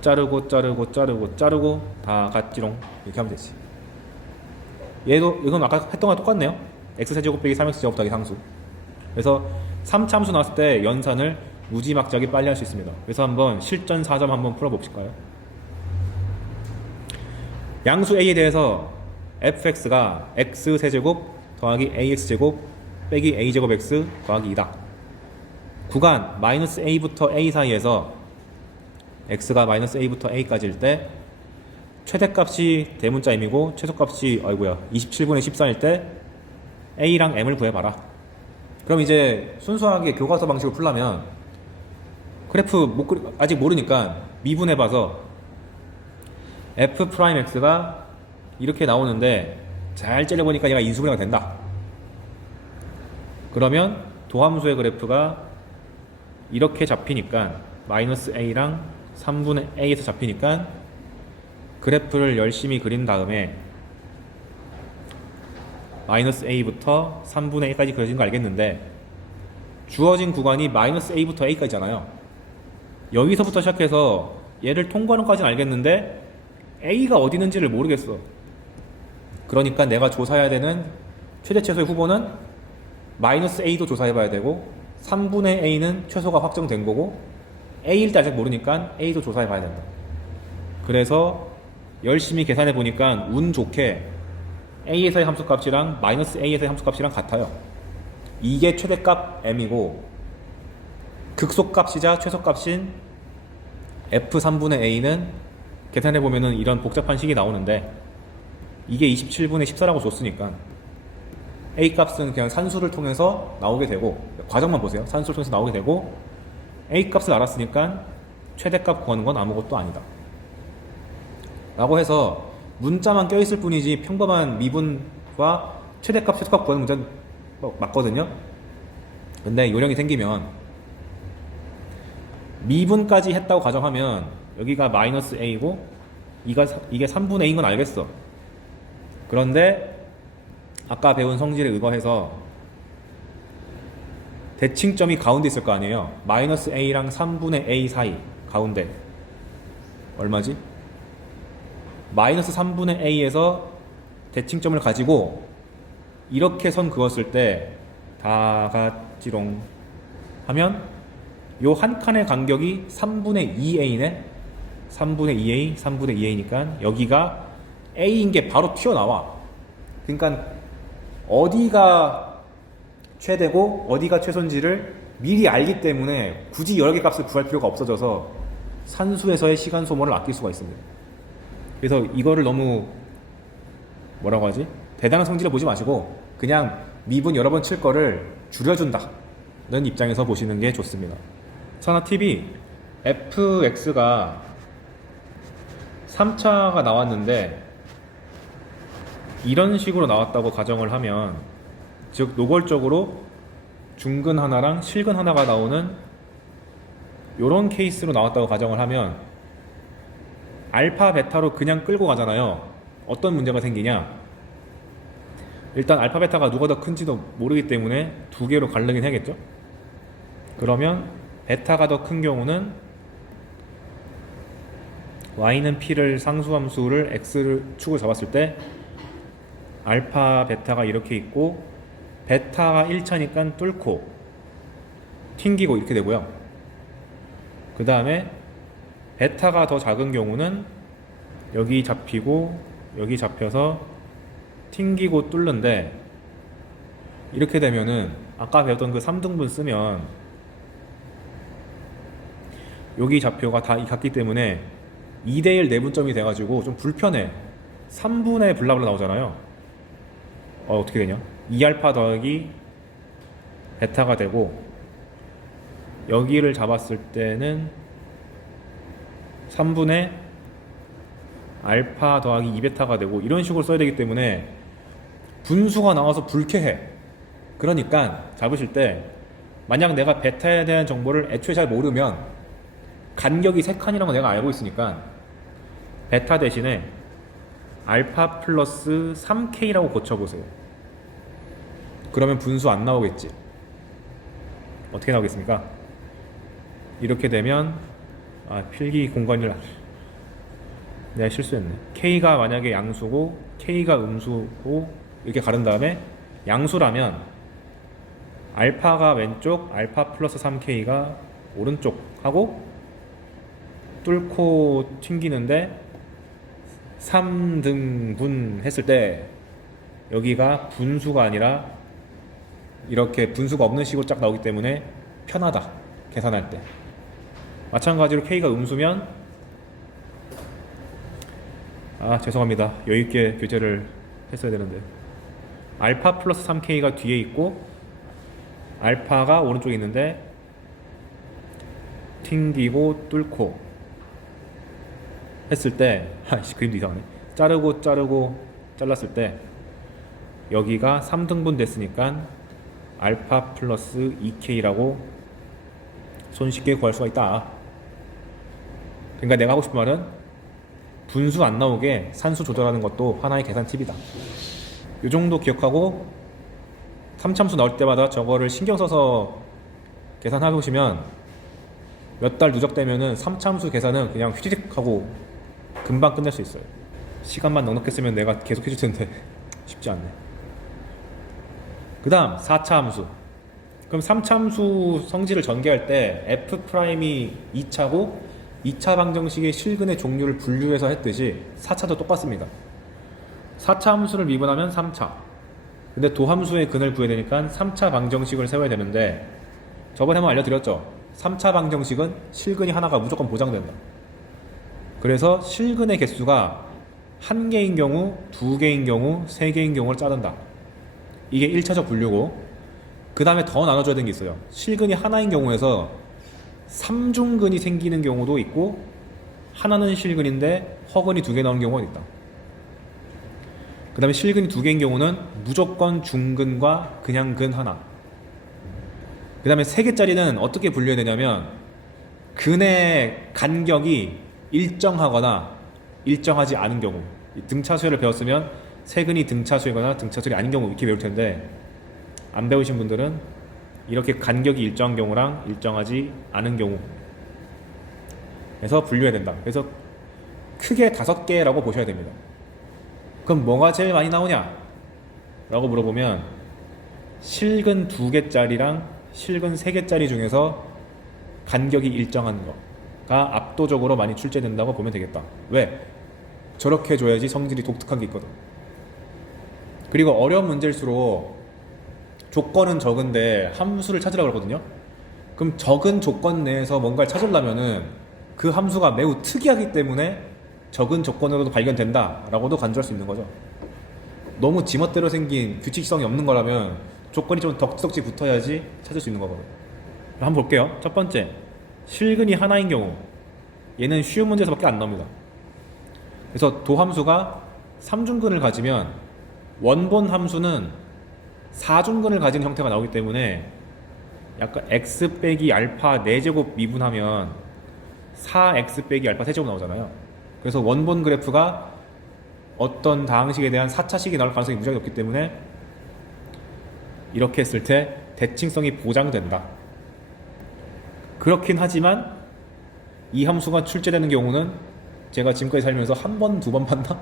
자르고 자르고 자르고 자르고 다 같지롱 이렇게 하면 되지. 얘도 이건 아까 했던 거랑 똑같네요. x세제곱 빼기 3x제곱 더하기 상수. 그래서 3차 함수 나왔을 때 연산을 무지막지하게 빨리 할 수 있습니다. 그래서 한번 실전 4점 한번 풀어봅실까요? 양수 a에 대해서 fx가 x세제곱 더하기 ax제곱 빼기 a제곱 x 더하기 2다. 구간 마이너스 a부터 a 사이에서 x가 마이너스 a부터 a까지일 때 최대값이 대문자 m이고 최소값이 27분의 14일 때 a랑 m을 구해봐라. 그럼 이제 순수하게 교과서 방식으로 풀려면 그래프 아직 모르니까 미분해봐서 f'x가 이렇게 나오는데 잘 째려보니까 얘가 인수분해가 된다. 그러면 도함수의 그래프가 이렇게 잡히니까 마이너스 a랑 3분의 a에서 잡히니까 그래프를 열심히 그린 다음에 마이너스 a부터 3분의 a까지 그려진 거 알겠는데 주어진 구간이 마이너스 a부터 a까지잖아요. 여기서부터 시작해서 얘를 통과하는 것까지는 알겠는데 a가 어디 있는지를 모르겠어. 그러니까 내가 조사해야 되는 최대 최소의 후보는 마이너스 a도 조사해봐야 되고 3분의 a는 최소가 확정된 거고 a일 때 아직 모르니까 a도 조사해봐야 된다. 그래서 열심히 계산해보니까 운 좋게 a에서의 함수값이랑 마이너스 a에서의 함수값이랑 같아요. 이게 최대값 m이고 극소값이자 최소값인 f3분의 a는 계산해보면은 이런 복잡한 식이 나오는데 이게 27분의 14라고 줬으니까 a 값은 그냥 산수를 통해서 나오게 되고 과정만 보세요. 산수를 통해서 나오게 되고 a 값을 알았으니까 최대값 구하는 건 아무것도 아니다 라고 해서 문자만 껴있을 뿐이지 평범한 미분과 최대값, 최소값 구하는 문자는 맞거든요. 근데 요령이 생기면 미분까지 했다고 가정하면 여기가 마이너스 a고 이게 3분의 a인 건 알겠어. 그런데 아까 배운 성질에 의거해서 대칭점이 가운데 있을 거 아니에요. 마이너스 a랑 3분의 a 사이 가운데 얼마지? 마이너스 3분의 a에서 대칭점을 가지고 이렇게 선 그었을 때 다 같지롱 하면 요 한 칸의 간격이 3분의 2a네. 3분의 2a, 3분의 2a니까 여기가 a인 게 바로 튀어나와. 그러니까 어디가 최대고 어디가 최소인지를 미리 알기 때문에 굳이 여러 개 값을 구할 필요가 없어져서 산수에서의 시간 소모를 아낄 수가 있습니다. 그래서 이거를 너무 뭐라고 하지? 대단한 성질을 보지 마시고 그냥 미분 여러 번 칠 거를 줄여준다 입장에서 보시는 게 좋습니다. 하나 팁이 fx가 3차가 나왔는데 이런 식으로 나왔다고 가정을 하면, 즉 노골적으로 중근 하나랑 실근 하나가 나오는 이런 케이스로 나왔다고 가정을 하면 알파 베타로 그냥 끌고 가잖아요. 어떤 문제가 생기냐, 일단 알파 베타가 누가 더 큰지도 모르기 때문에 두 개로 가르긴 해야겠죠. 그러면 베타가 더 큰 경우는 y는 p를 상수함수를 x를 축을 잡았을 때 알파 베타가 이렇게 있고 베타가 1차니까 뚫고 튕기고 이렇게 되고요. 그 다음에 베타가 더 작은 경우는 여기 잡히고 여기 잡혀서 튕기고 뚫는데, 이렇게 되면은 아까 배웠던 그 3등분 쓰면 여기 좌표가 다 같기 때문에 2대1 내분점이 돼가지고 좀 불편해. 3분의 블라블라 나오잖아요. 어떻게 되냐, 2알파 더하기 베타가 되고 여기를 잡았을 때는 3분의 알파 더하기 2베타가 되고 이런 식으로 써야 되기 때문에 분수가 나와서 불쾌해. 그러니까 잡으실 때 만약 내가 베타에 대한 정보를 애초에 잘 모르면 간격이 3칸이라는 거 내가 알고 있으니까 베타 대신에 알파 플러스 3K라고 고쳐보세요. 그러면 분수 안 나오겠지. 어떻게 나오겠습니까? 이렇게 되면 필기 공간을 내가 실수했네. K가 만약에 양수고 K가 음수고 이렇게 가른 다음에 양수라면 알파가 왼쪽, 알파 플러스 3K가 오른쪽 하고 뚫고 튕기는데 3등분 했을 때 여기가 분수가 아니라 이렇게 분수가 없는 식으로 쫙 나오기 때문에 편하다, 계산할 때. 마찬가지로 K가 음수면 죄송합니다, 여유있게 교재를 했어야 되는데 알파 플러스 3K가 뒤에 있고 알파가 오른쪽에 있는데 튕기고 뚫고 했을 때 그림도 이상하네. 자르고 잘랐을 때 여기가 3등분 됐으니까 알파 플러스 2K라고 손쉽게 구할 수가 있다. 그러니까 내가 하고 싶은 말은 분수 안 나오게 산수 조절하는 것도 하나의 계산 팁이다. 이 정도 기억하고 3참수 나올 때마다 저거를 신경 써서 계산해 보시면 몇 달 누적되면은 3참수 계산은 그냥 휘지릭 하고 금방 끝낼 수 있어요. 시간만 넉넉히 쓰면 내가 계속 해줄 텐데 쉽지 않네. 그 다음 4차 함수. 그럼 3차 함수 성질을 전개할 때 F'이 2차고 2차 방정식의 실근의 종류를 분류해서 했듯이 4차도 똑같습니다. 4차 함수를 미분하면 3차. 근데 도함수의 근을 구해야 되니까 3차 방정식을 세워야 되는데 저번에 한번 알려드렸죠. 3차 방정식은 실근이 하나가 무조건 보장된다. 그래서 실근의 개수가 1개인 경우, 2개인 경우, 3개인 경우를 자른다. 이게 1차적 분류고, 그 다음에 더 나눠줘야 되는 게 있어요. 실근이 하나인 경우에서 3중근이 생기는 경우도 있고 하나는 실근인데 허근이 2개 나오는 경우가 있다. 그 다음에 실근이 2개인 경우는 무조건 중근과 그냥 근 하나. 그 다음에 3개짜리는 어떻게 분류해야 되냐면 근의 간격이 일정하거나 일정하지 않은 경우. 등차수열을 배웠으면 세근이 등차수이거나 등차수열이 아닌 경우 이렇게 배울 텐데 안 배우신 분들은 이렇게 간격이 일정한 경우랑 일정하지 않은 경우 에서 분류해야 된다. 그래서 크게 5개라고 보셔야 됩니다. 그럼 뭐가 제일 많이 나오냐? 라고 물어보면 실근 2개짜리랑 실근 3개짜리 중에서 간격이 일정한 거가 압도적으로 많이 출제된다고 보면 되겠다. 왜? 저렇게 줘야지 성질이 독특한 게 있거든. 그리고 어려운 문제일수록 조건은 적은데 함수를 찾으라고 그러거든요. 그럼 적은 조건 내에서 뭔가를 찾으려면은 그 함수가 매우 특이하기 때문에 적은 조건으로도 발견된다 라고도 간주할 수 있는 거죠. 너무 지멋대로 생긴 규칙성이 없는 거라면 조건이 좀 덕지덕지 붙어야지 찾을 수 있는 거거든요. 한번 볼게요. 첫 번째, 실근이 하나인 경우 얘는 쉬운 문제에서밖에 안 나옵니다. 그래서 도함수가 3중근을 가지면 원본 함수는 4중근을 가진 형태가 나오기 때문에 약간 x 빼기 알파 4제곱 미분하면 4x 빼기 알파 세제곱 나오잖아요. 그래서 원본 그래프가 어떤 다항식에 대한 4차식이 나올 가능성이 무지하게 높기 때문에 이렇게 했을 때 대칭성이 보장된다. 그렇긴 하지만 이 함수가 출제되는 경우는 제가 지금까지 살면서 한 번, 두 번 봤나?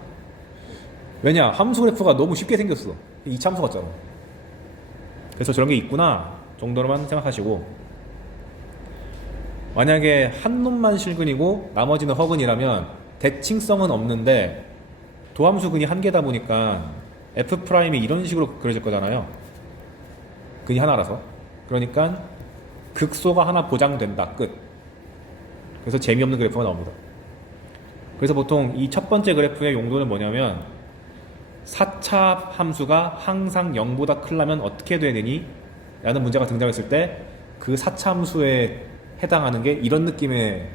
왜냐? 함수 그래프가 너무 쉽게 생겼어. 2차 함수 같잖아. 그래서 저런 게 있구나 정도로만 생각하시고, 만약에 한 놈만 실근이고 나머지는 허근이라면 대칭성은 없는데 도함수 근이 한 개다 보니까 F'이 이런 식으로 그려질 거잖아요. 근이 하나라서. 그러니까 극소가 하나 보장된다. 끝. 그래서 재미없는 그래프가 나옵니다. 그래서 보통 이 첫 번째 그래프의 용도는 뭐냐면 4차 함수가 항상 0보다 크려면 어떻게 돼야 되니? 라는 문제가 등장했을 때 그 4차 함수에 해당하는 게 이런 느낌의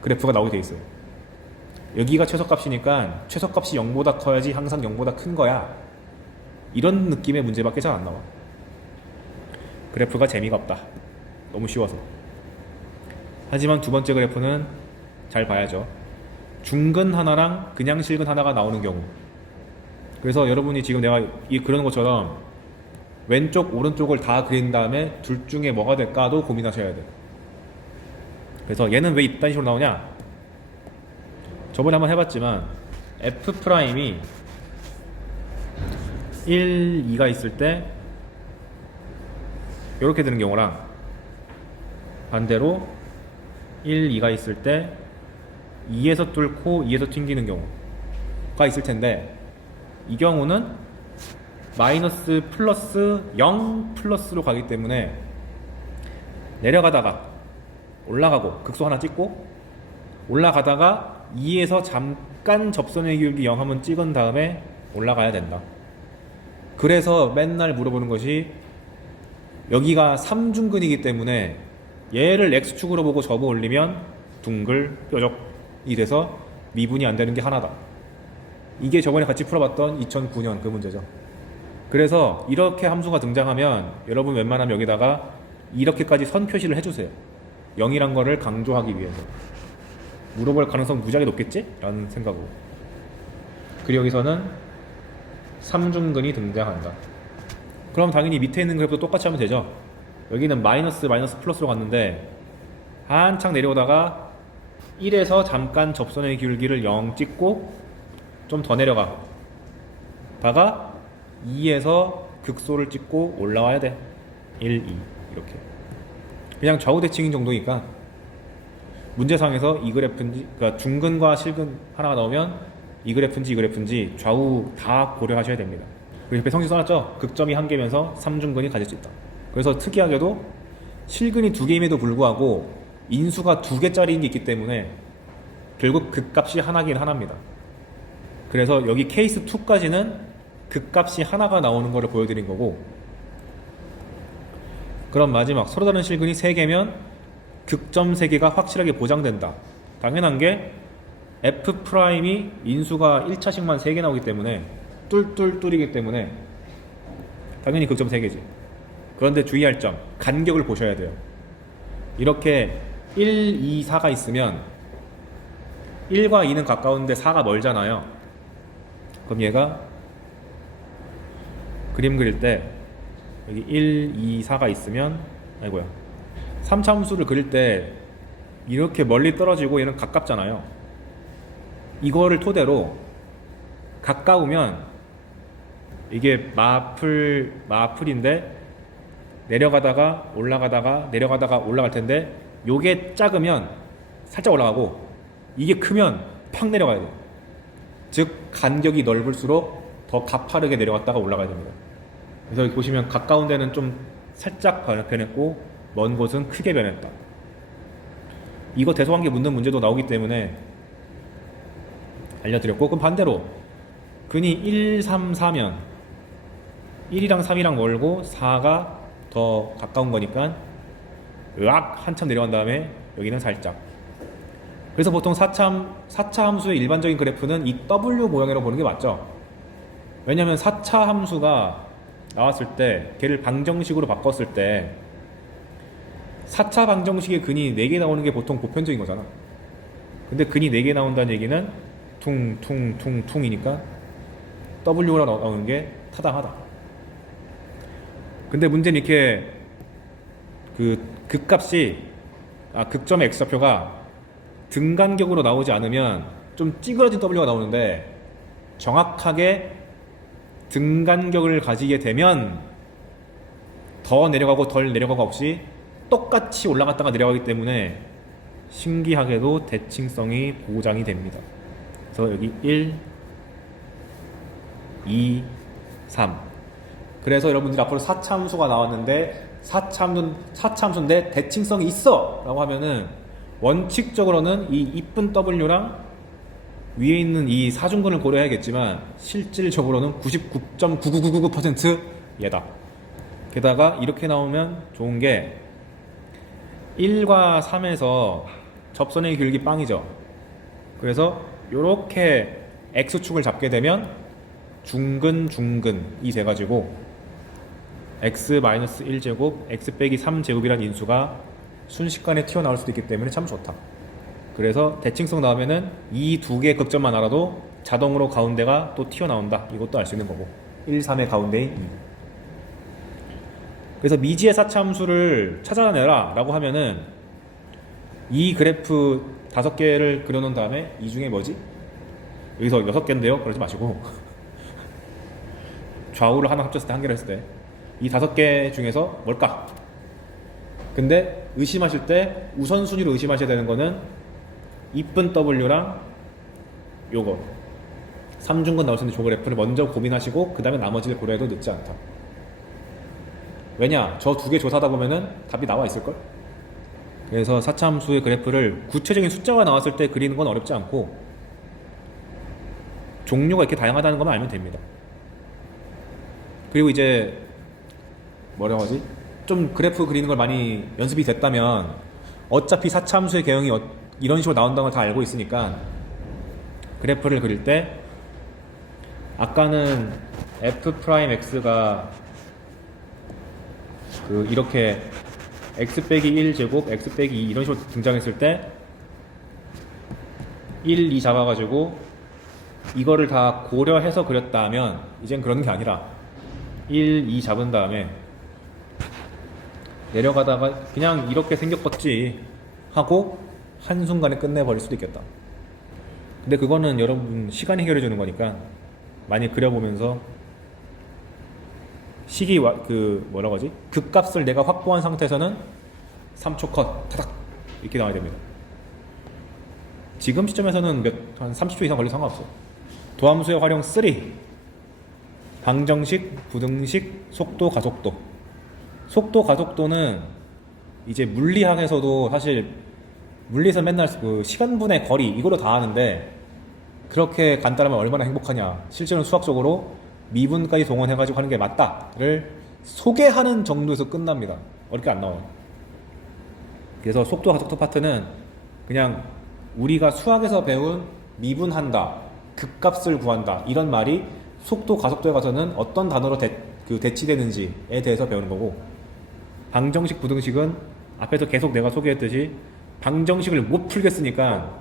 그래프가 나오게 돼 있어요. 여기가 최소값이니까 최소값이 0보다 커야지 항상 0보다 큰 거야. 이런 느낌의 문제밖에 잘 안 나와. 그래프가 재미가 없다. 너무 쉬워서. 하지만 두 번째 그래프는 잘 봐야죠. 중근 하나랑 그냥 실근 하나가 나오는 경우. 그래서 여러분이 지금 내가 그러는 것처럼 왼쪽 오른쪽을 다 그린 다음에 둘 중에 뭐가 될까도 고민하셔야 돼. 그래서 얘는 왜 이딴 식으로 나오냐? 저번에 한번 해봤지만 F'이 1, 2가 있을 때 이렇게 되는 경우랑 반대로 1, 2가 있을 때 2에서 뚫고 2에서 튕기는 경우가 있을 텐데, 이 경우는 마이너스 플러스 0 플러스로 가기 때문에 내려가다가 올라가고 극소 하나 찍고 올라가다가 2에서 잠깐 접선의 기울기 0 한번 찍은 다음에 올라가야 된다. 그래서 맨날 물어보는 것이, 여기가 3중근이기 때문에 얘를 x축으로 보고 접어 올리면 둥글 뾰족이 돼서 미분이 안 되는 게 하나다. 이게 저번에 같이 풀어봤던 2009년 그 문제죠. 그래서 이렇게 함수가 등장하면 여러분 웬만하면 여기다가 이렇게까지 선 표시를 해주세요. 0이란 거를 강조하기 위해서. 물어볼 가능성 무지하게 높겠지? 라는 생각으로. 그리고 여기서는 3중근이 등장한다. 그럼 당연히 밑에 있는 그래프도 똑같이 하면 되죠. 여기는 마이너스 플러스로 갔는데 한창 내려오다가 1에서 잠깐 접선의 기울기를 0 찍고 좀 더 내려가 다가 2에서 극소를 찍고 올라와야 돼. 1, 2 이렇게. 그냥 좌우 대칭인 정도니까 문제상에서 이 그래프인지, 그러니까 중근과 실근 하나가 나오면 이 그래프인지 좌우 다 고려하셔야 됩니다. 그리고 옆에 성질 써놨죠? 극점이 한 개면서 3중근이 가질 수 있다. 그래서 특이하게도 실근이 두 개임에도 불구하고 인수가 두 개짜리인 게 있기 때문에 결국 극값이 하나긴 하나입니다. 그래서 여기 케이스 2까지는 극값이 하나가 나오는 것을 보여드린 거고, 그럼 마지막 서로 다른 실근이 3개면 극점 3개가 확실하게 보장된다. 당연한 게 F'이 인수가 1차식만 3개 나오기 때문에 뚫뚫뚫이기 때문에 당연히 극점 3개지. 그런데 주의할 점, 간격을 보셔야 돼요. 이렇게 1, 2, 4가 있으면 1과 2는 가까운데 4가 멀잖아요. 그럼 얘가 그림 그릴 때 여기 1, 2, 4가 있으면, 아이고야, 3차 함수를 그릴 때 이렇게 멀리 떨어지고 얘는 가깝잖아요. 이거를 토대로 가까우면 이게 마플인데 내려가다가 올라가다가 내려가다가 올라갈 텐데, 요게 작으면 살짝 올라가고 이게 크면 팍 내려가야 돼요. 즉 간격이 넓을수록 더 가파르게 내려갔다가 올라가야 됩니다. 그래서 여기 보시면 가까운 데는 좀 살짝 변했고 먼 곳은 크게 변했다. 이거 대소관계 묻는 문제도 나오기 때문에 알려드렸고, 그럼 반대로 근이 1, 3, 4면 1이랑 3이랑 멀고 4가 더 가까운 거니까 으악 한참 내려간 다음에 여기는 살짝. 그래서 보통 4차 함수의 일반적인 그래프는 이 W 모양으로 보는 게 맞죠. 왜냐면 4차 함수가 나왔을 때 걔를 방정식으로 바꿨을 때 4차 방정식의 근이 4개 나오는 게 보통 보편적인 거잖아. 근데 근이 4개 나온다는 얘기는 퉁퉁퉁퉁이니까 W가 나오는 게 타당하다. 근데 문제는 이렇게 그 극값이 극점의 x좌표가 등간격으로 나오지 않으면 좀 찌그러진 W가 나오는데 정확하게 등간격을 가지게 되면 더 내려가고 덜 내려가고 없이 똑같이 올라갔다가 내려가기 때문에 신기하게도 대칭성이 보장이 됩니다. 그래서 여기 1, 2, 3. 그래서 여러분들이 앞으로 4차 함수가 나왔는데 4차 함수인데 대칭성이 있어! 라고 하면은 원칙적으로는 이 이쁜 W랑 위에 있는 이 사중근을 고려해야겠지만 실질적으로는 99.99999% 얘다. 게다가 이렇게 나오면 좋은 게 1과 3에서 접선의 길기 빵이죠. 그래서 이렇게 X축을 잡게 되면 중근이 돼가지고 x-1제곱, x-3제곱이라는 인수가 순식간에 튀어나올 수도 있기 때문에 참 좋다. 그래서 대칭성 나오면은 이 두 개의 극점만 알아도 자동으로 가운데가 또 튀어나온다. 이것도 알 수 있는 거고 1, 3의 가운데인 2. 그래서 미지의 4차 함수를 찾아내라 라고 하면은 이 그래프 5개를 그려놓은 다음에 이 중에 뭐지? 여기서 6개인데요? 그러지 마시고 좌우를 하나 합쳤을 때 한 개를 했을 때 이 5개 중에서 뭘까? 근데 의심하실 때 우선순위로 의심하셔야 되는 거는 이쁜 W랑 요거 3중근 나올 수 있는 조 그래프를 먼저 고민하시고 그 다음에 나머지를 고려해도 늦지 않다. 왜냐? 저 2개 조사하다 보면은 답이 나와 있을걸? 그래서 4차 함수의 그래프를 구체적인 숫자가 나왔을 때 그리는 건 어렵지 않고 종류가 이렇게 다양하다는 것만 알면 됩니다. 그리고 이제 뭐라고 하지? 좀 그래프 그리는 걸 많이 연습이 됐다면 어차피 4차 함수의 개형이 이런 식으로 나온다는 걸 다 알고 있으니까 그래프를 그릴 때 아까는 f'x가 이렇게 x-1제곱, x-2 이런 식으로 등장했을 때 1, 2 잡아가지고 이거를 다 고려해서 그렸다면 이젠 그런 게 아니라 1, 2 잡은 다음에 내려가다가 그냥 이렇게 생겼겠지 하고 한순간에 끝내버릴 수도 있겠다. 근데 그거는 여러분 시간이 해결해 주는 거니까 많이 그려보면서 뭐라고 하지? 극값을 내가 확보한 상태에서는 3초 컷 타닥 이렇게 나와야 됩니다. 지금 시점에서는 한 30초 이상 걸려도 상관없어. 도함수의 활용 3. 방정식, 부등식, 속도, 가속도. 속도, 가속도는 이제 물리학에서도 사실 물리에서 맨날 시간분의 거리 이걸로 다 하는데 그렇게 간단하면 얼마나 행복하냐. 실제로는 수학적으로 미분까지 동원해가지고 하는 게 맞다를 소개하는 정도에서 끝납니다. 어렵게 안 나와요. 그래서 속도, 가속도 파트는 그냥 우리가 수학에서 배운 미분한다, 극값을 구한다 이런 말이 속도, 가속도에 가서는 어떤 단어로 대치되는지에 대해서 배우는 거고 방정식, 부등식은 앞에서 계속 내가 소개했듯이 방정식을 못 풀겠으니까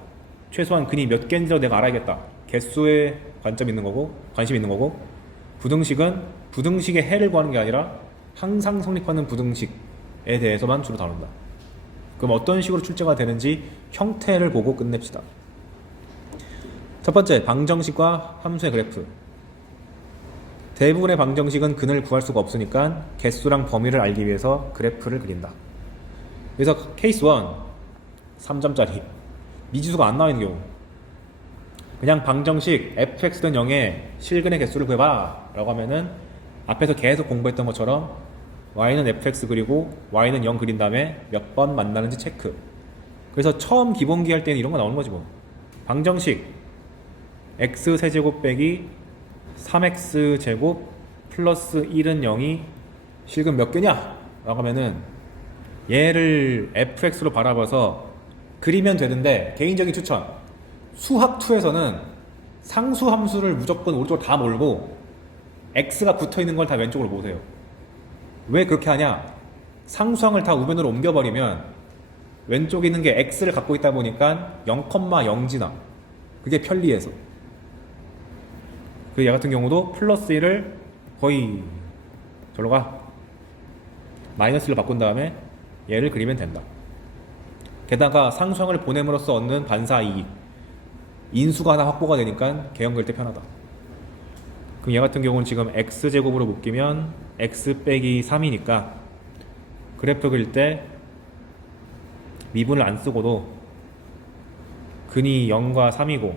최소한 근이 몇 개인지라도 내가 알아야겠다. 개수에 관심 있는 거고 부등식은 부등식의 해를 구하는 게 아니라 항상 성립하는 부등식에 대해서만 주로 다룬다. 그럼 어떤 식으로 출제가 되는지 형태를 보고 끝냅시다. 첫 번째, 방정식과 함수의 그래프. 대부분의 방정식은 근을 구할 수가 없으니까 개수랑 범위를 알기 위해서 그래프를 그린다. 그래서 케이스 1 3점짜리 미지수가 안 나와 있는 경우 그냥 방정식 fx는 0에 실근의 개수를 구해봐 라고 하면은 앞에서 계속 공부했던 것처럼 y는 fx 그리고 y는 0 그린 다음에 몇 번 만나는지 체크. 그래서 처음 기본기 할 때는 이런 거 나오는 거지 뭐. 방정식 x 세제곱 빼기 3x제곱 플러스 1은 0이 실근 몇 개냐? 라고 하면은 얘를 fx로 바라봐서 그리면 되는데, 개인적인 추천, 수학 2에서는 상수 함수를 무조건 오른쪽으로 다 몰고 x가 붙어있는 걸 다 왼쪽으로 모으세요. 왜 그렇게 하냐? 상수항을 다 우변으로 옮겨버리면 왼쪽에 있는 게 x를 갖고 있다 보니까 0,0지나 그게 편리해서. 그 얘 같은 경우도 플러스 1을 거의 절로 가 마이너스 1로 바꾼 다음에 얘를 그리면 된다. 게다가 상수항을 보냄으로써 얻는 반사 이익, 인수가 하나 확보가 되니까 개형 그릴 때 편하다. 그럼 얘 같은 경우는 지금 x제곱으로 묶이면 x 빼기 3이니까 그래프 그릴 때 미분을 안 쓰고도 근이 0과 3이고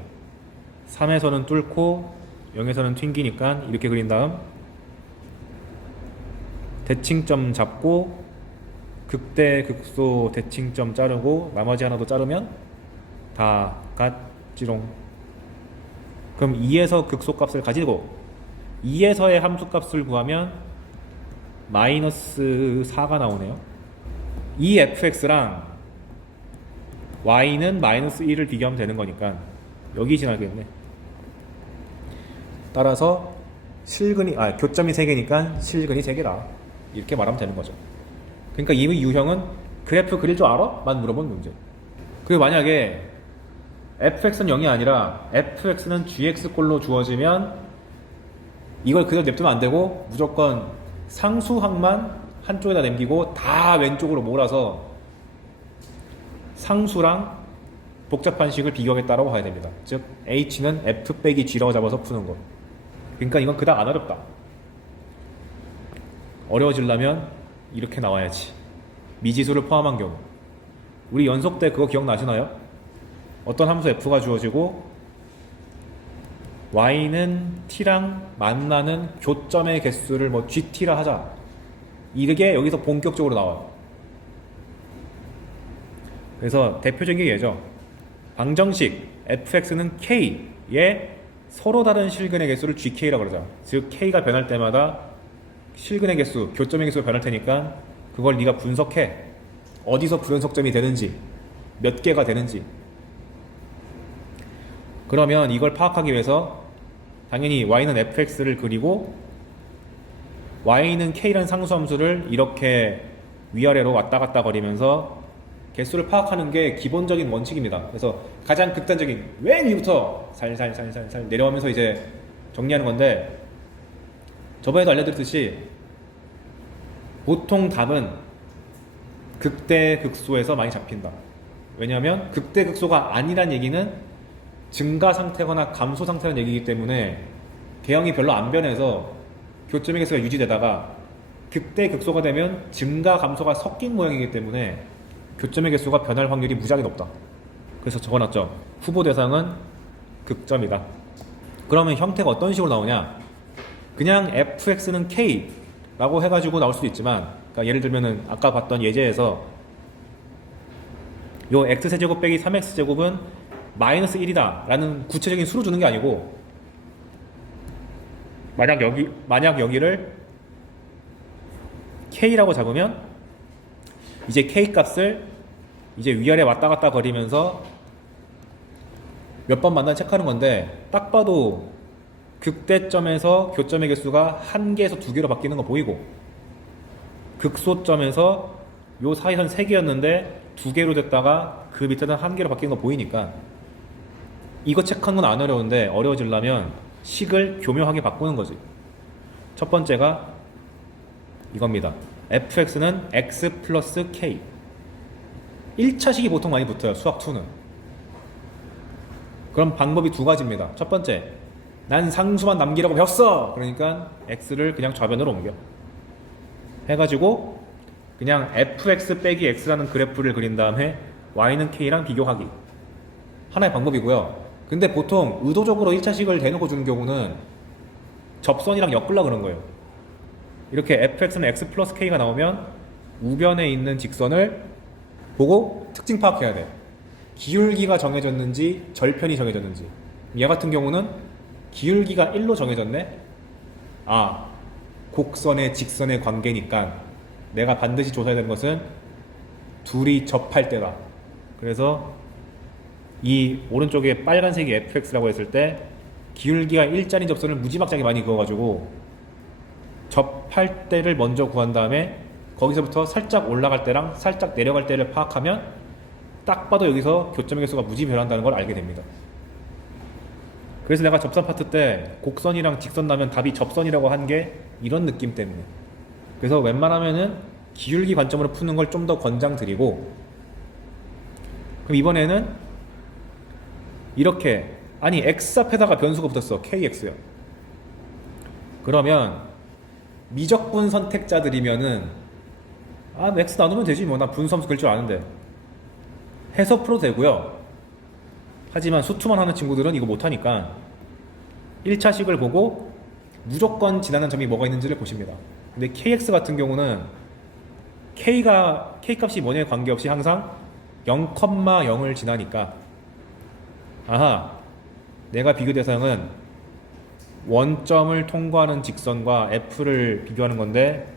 3에서는 뚫고 0에서는 튕기니까 이렇게 그린 다음 대칭점 잡고 극대 극소 대칭점 자르고 나머지 하나도 자르면 다 같지롱. 그럼 2에서 극소값을 가지고 2에서의 함수값을 구하면 마이너스 4가 나오네요. 이 fx랑 y는 마이너스 1을 비교하면 되는 거니까 여기 지나겠네. 따라서 실근이 교점이 3개니까 실근이 3개다 이렇게 말하면 되는 거죠. 그러니까 이 유형은 그래프 그릴 줄 알아? 만 물어본 문제. 그리고 만약에 fx는 0이 아니라 fx는 gx꼴로 주어지면 이걸 그대로 냅두면 안 되고 무조건 상수항만 한쪽에다 남기고 다 왼쪽으로 몰아서 상수랑 복잡한 식을 비교하겠다라고 봐야 됩니다. 즉 h는 f 빼기 g라고 잡아서 푸는 거. 그러니까 이건 그닥 안 어렵다. 어려워지려면 이렇게 나와야지. 미지수를 포함한 경우. 우리 연속 때 그거 기억나시나요? 어떤 함수 f가 주어지고 y는 t랑 만나는 교점의 개수를 뭐 gt라 하자. 이게 여기서 본격적으로 나와요. 그래서 대표적인 게 얘죠. 방정식 fx는 k에 서로 다른 실근의 개수를 gk라고 그러자. 즉 k가 변할 때마다 실근의 개수, 교점의 개수가 변할 테니까 그걸 네가 분석해. 어디서 불연속점이 되는지, 몇 개가 되는지. 그러면 이걸 파악하기 위해서 당연히 y는 fx를 그리고 y는 k라는 상수함수를 이렇게 위아래로 왔다 갔다 거리면서 개수를 파악하는 게 기본적인 원칙입니다. 그래서 가장 극단적인 맨 위부터 살살살살살 내려오면서 이제 정리하는 건데, 저번에도 알려드렸듯이 보통 답은 극대 극소에서 많이 잡힌다. 왜냐하면 극대 극소가 아니란 얘기는 증가 상태거나 감소 상태라는 얘기이기 때문에 개형이 별로 안 변해서 교점의 개수가 유지되다가 극대 극소가 되면 증가 감소가 섞인 모양이기 때문에 교점의 개수가 변할 확률이 무지하게 높다. 그래서 적어놨죠. 후보 대상은 극점이다. 그러면 형태가 어떤 식으로 나오냐? 그냥 fx는 k라고 해가지고 나올 수도 있지만, 그러니까 예를 들면은 아까 봤던 예제에서 요 x세제곱 빼기 3x제곱은 마이너스 1이다 라는 구체적인 수로 주는 게 아니고, 만약 여기를 k라고 잡으면 이제 k 값을 이제 위아래 왔다 갔다 거리면서 몇 번 만나 체크하는 건데, 딱 봐도 극대점에서 교점의 개수가 1개에서 2개로 바뀌는 거 보이고, 극소점에서 요 사이선 3개였는데 2개로 됐다가 그 밑에는 1개로 바뀌는 거 보이니까 이거 체크하는 건 안 어려운데, 어려워지려면 식을 교묘하게 바꾸는 거지. 첫 번째가 이겁니다. fx는 x 플러스 k. 1차식이 보통 많이 붙어요, 수학 2는. 그럼 방법이 두 가지입니다. 첫 번째, 난 상수만 남기라고 배웠어! 그러니까 x를 그냥 좌변으로 옮겨 해가지고 그냥 fx 빼기 x라는 그래프를 그린 다음에 y는 k랑 비교하기. 하나의 방법이고요. 근데 보통 의도적으로 1차식을 대놓고 주는 경우는 접선이랑 엮으려고 그런 거예요. 이렇게 fx는 x 플러스 k가 나오면 우변에 있는 직선을 보고 특징 파악해야 돼. 기울기가 정해졌는지 절편이 정해졌는지. 얘 같은 경우는 기울기가 1로 정해졌네. 곡선의 직선의 관계니까 내가 반드시 조사해야 되는 것은 둘이 접할 때가. 그래서 이 오른쪽에 빨간색이 fx라고 했을 때 기울기가 일자리 접선을 무지막지하게 많이 그어가지고 접할 때를 먼저 구한 다음에 거기서부터 살짝 올라갈 때랑 살짝 내려갈 때를 파악하면 딱 봐도 여기서 교점의 개수가 무지 변한다는 걸 알게 됩니다. 그래서 내가 접선 파트 때 곡선이랑 직선 나면 답이 접선이라고 한 게 이런 느낌 때문에. 그래서 웬만하면은 기울기 관점으로 푸는 걸 좀 더 권장드리고, 그럼 이번에는 이렇게, 아니 x 앞에다가 변수가 붙었어. kx요. 그러면 미적분 선택자들이면은 x 나누면 되지 뭐, 나 분수함수 그릴 줄 아는데 해서 풀어도 되고요. 하지만 수투만 하는 친구들은 이거 못하니까 1차식을 보고 무조건 지나는 점이 뭐가 있는지를 보십니다. 근데 kx 같은 경우는 k 값이 뭐냐에 관계없이 항상 0,0을 지나니까, 아하, 내가 비교 대상은 원점을 통과하는 직선과 f를 비교하는 건데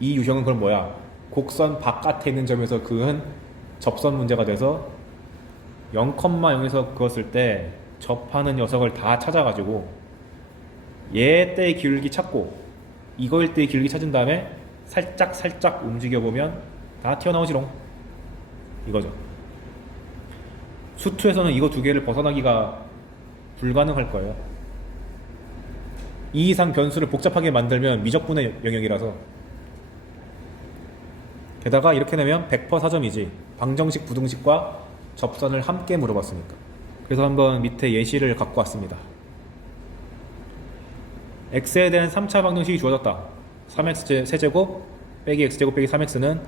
이 유형은 그럼 뭐야? 곡선 바깥에 있는 점에서 그은 접선 문제가 돼서 0,0에서 그었을 때 접하는 녀석을 다 찾아가지고 얘 때의 기울기 찾고 이거일 때의 기울기 찾은 다음에 살짝 움직여보면 다 튀어나오지롱, 이거죠. 수투에서는 이거 두 개를 벗어나기가 불가능할 거예요. 이 이상 변수를 복잡하게 만들면 미적분의 영역이라서. 게다가 이렇게 내면 100% 4점이지, 방정식 부등식과 접선을 함께 물어봤으니까. 그래서 한번 밑에 예시를 갖고 왔습니다. x에 대한 3차 방정식이 주어졌다. 3x 세제곱 빼기 x제곱 빼기 3x는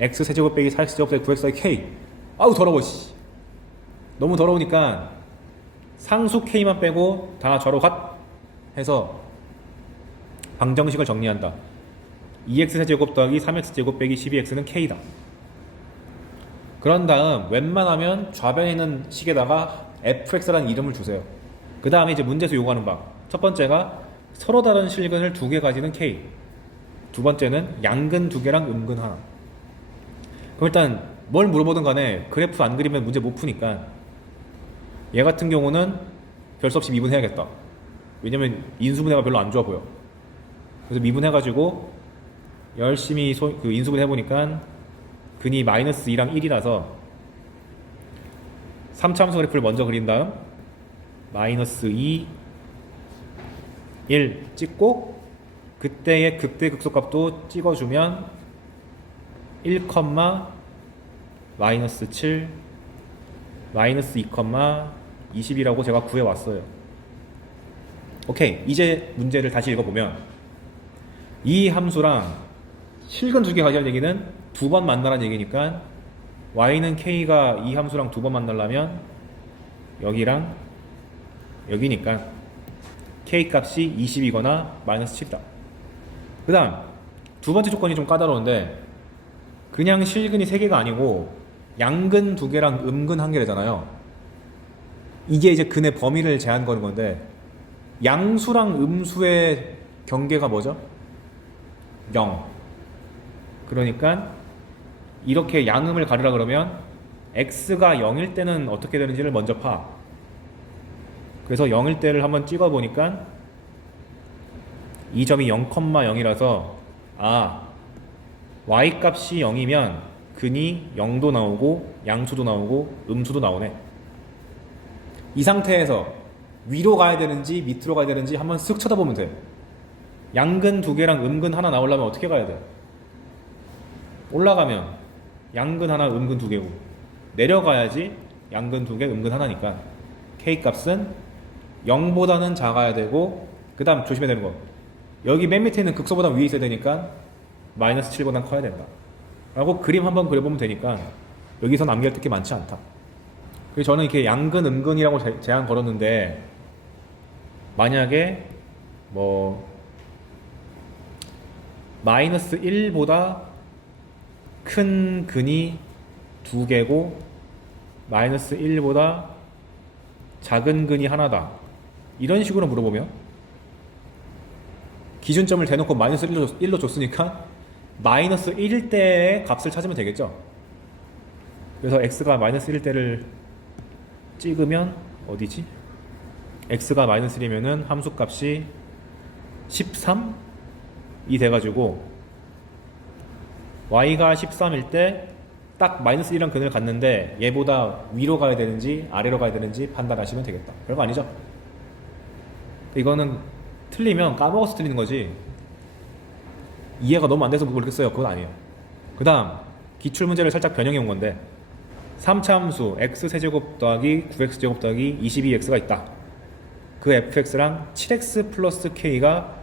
x 세제곱 빼기 4x제곱 빼기 9x 더하기 k. 아우 더러워 씨. 너무 더러우니까 상수 k만 빼고 다 좌로 갓 해서 방정식을 정리한다. 2x 세제곱 더하기 3x제곱 빼기 12x는 k다. 그런 다음 웬만하면 좌변에 있는 식에다가 fx라는 이름을 주세요. 그 다음에 이제 문제에서 요구하는 바, 첫 번째가 서로 다른 실근을 두 개 가지는 k, 두 번째는 양근 두 개랑 음근 하나. 그럼 일단 뭘 물어보든 간에 그래프 안 그리면 문제 못 푸니까 얘 같은 경우는 별 수 없이 미분해야겠다. 왜냐면 인수분해가 별로 안 좋아 보여. 그래서 미분해가지고 열심히 인수분해 해보니까 근이 마이너스 2랑 1이라서 3차 함수 그래프를 먼저 그린 다음 마이너스 2, 1 찍고 그때의 극대 극소값도 찍어주면 1, 마이너스 7, 마이너스 2, 20이라고 제가 구해왔어요. 오케이, 이제 문제를 다시 읽어보면 이 함수랑 실근 두 개 가져야 얘기는 두 번 만나라는 얘기니까 y는 k가 이 함수랑 두 번 만나려면 여기랑 여기니까 k 값이 20이거나 마이너스 7이다. 그 다음 두 번째 조건이 좀 까다로운데, 그냥 실근이 3개가 아니고 양근 2개랑 음근 1개잖아요. 이게 이제 근의 범위를 제한 거는 건데, 양수랑 음수의 경계가 뭐죠? 0. 그러니까 이렇게 양음을 가르라 그러면 x가 0일 때는 어떻게 되는지를 먼저 파. 그래서 0일 때를 한번 찍어 보니까 이 점이 0,0이라서 y 값이 0이면 근이 0도 나오고 양수도 나오고 음수도 나오네. 이 상태에서 위로 가야 되는지 밑으로 가야 되는지 한번 쓱 쳐다보면 돼. 양근 2개랑 음근 하나 나오려면 어떻게 가야 돼? 올라가면 양근 하나 음근 2개고, 내려가야지 양근 2개 음근 하나니까 k 값은 0보다는 작아야 되고, 그 다음 조심해야 되는 거, 여기 맨 밑에 있는 극소보다 위에 있어야 되니까 마이너스 7보다 커야 된다 라고 그림 한번 그려보면 되니까 여기서 남길 게 많지 않다. 그래서 저는 이렇게 양근 음근이라고 제한 걸었는데, 만약에 뭐 마이너스 1보다 큰 근이 2개고 마이너스 1보다 작은 근이 하나다, 이런 식으로 물어보면 기준점을 대놓고 마이너스 1로 줬으니까 마이너스 1일 때의 값을 찾으면 되겠죠. 그래서 x가 마이너스 1일 때를 찍으면 어디지? x가 마이너스 1이면은 함수값이 13이 돼가지고 y가 13일 때 딱 마이너스 1이랑 근을 갔는데 얘보다 위로 가야 되는지 아래로 가야 되는지 판단하시면 되겠다. 별거 아니죠? 이거는 틀리면 까먹어서 틀리는 거지 이해가 너무 안 돼서 모르겠어요. 그건 아니에요. 그 다음 기출문제를 살짝 변형해 온 건데 3차 함수 x세제곱 더하기 9x제곱 더하기 22x가 있다. 그 fx랑 7x 플러스 k가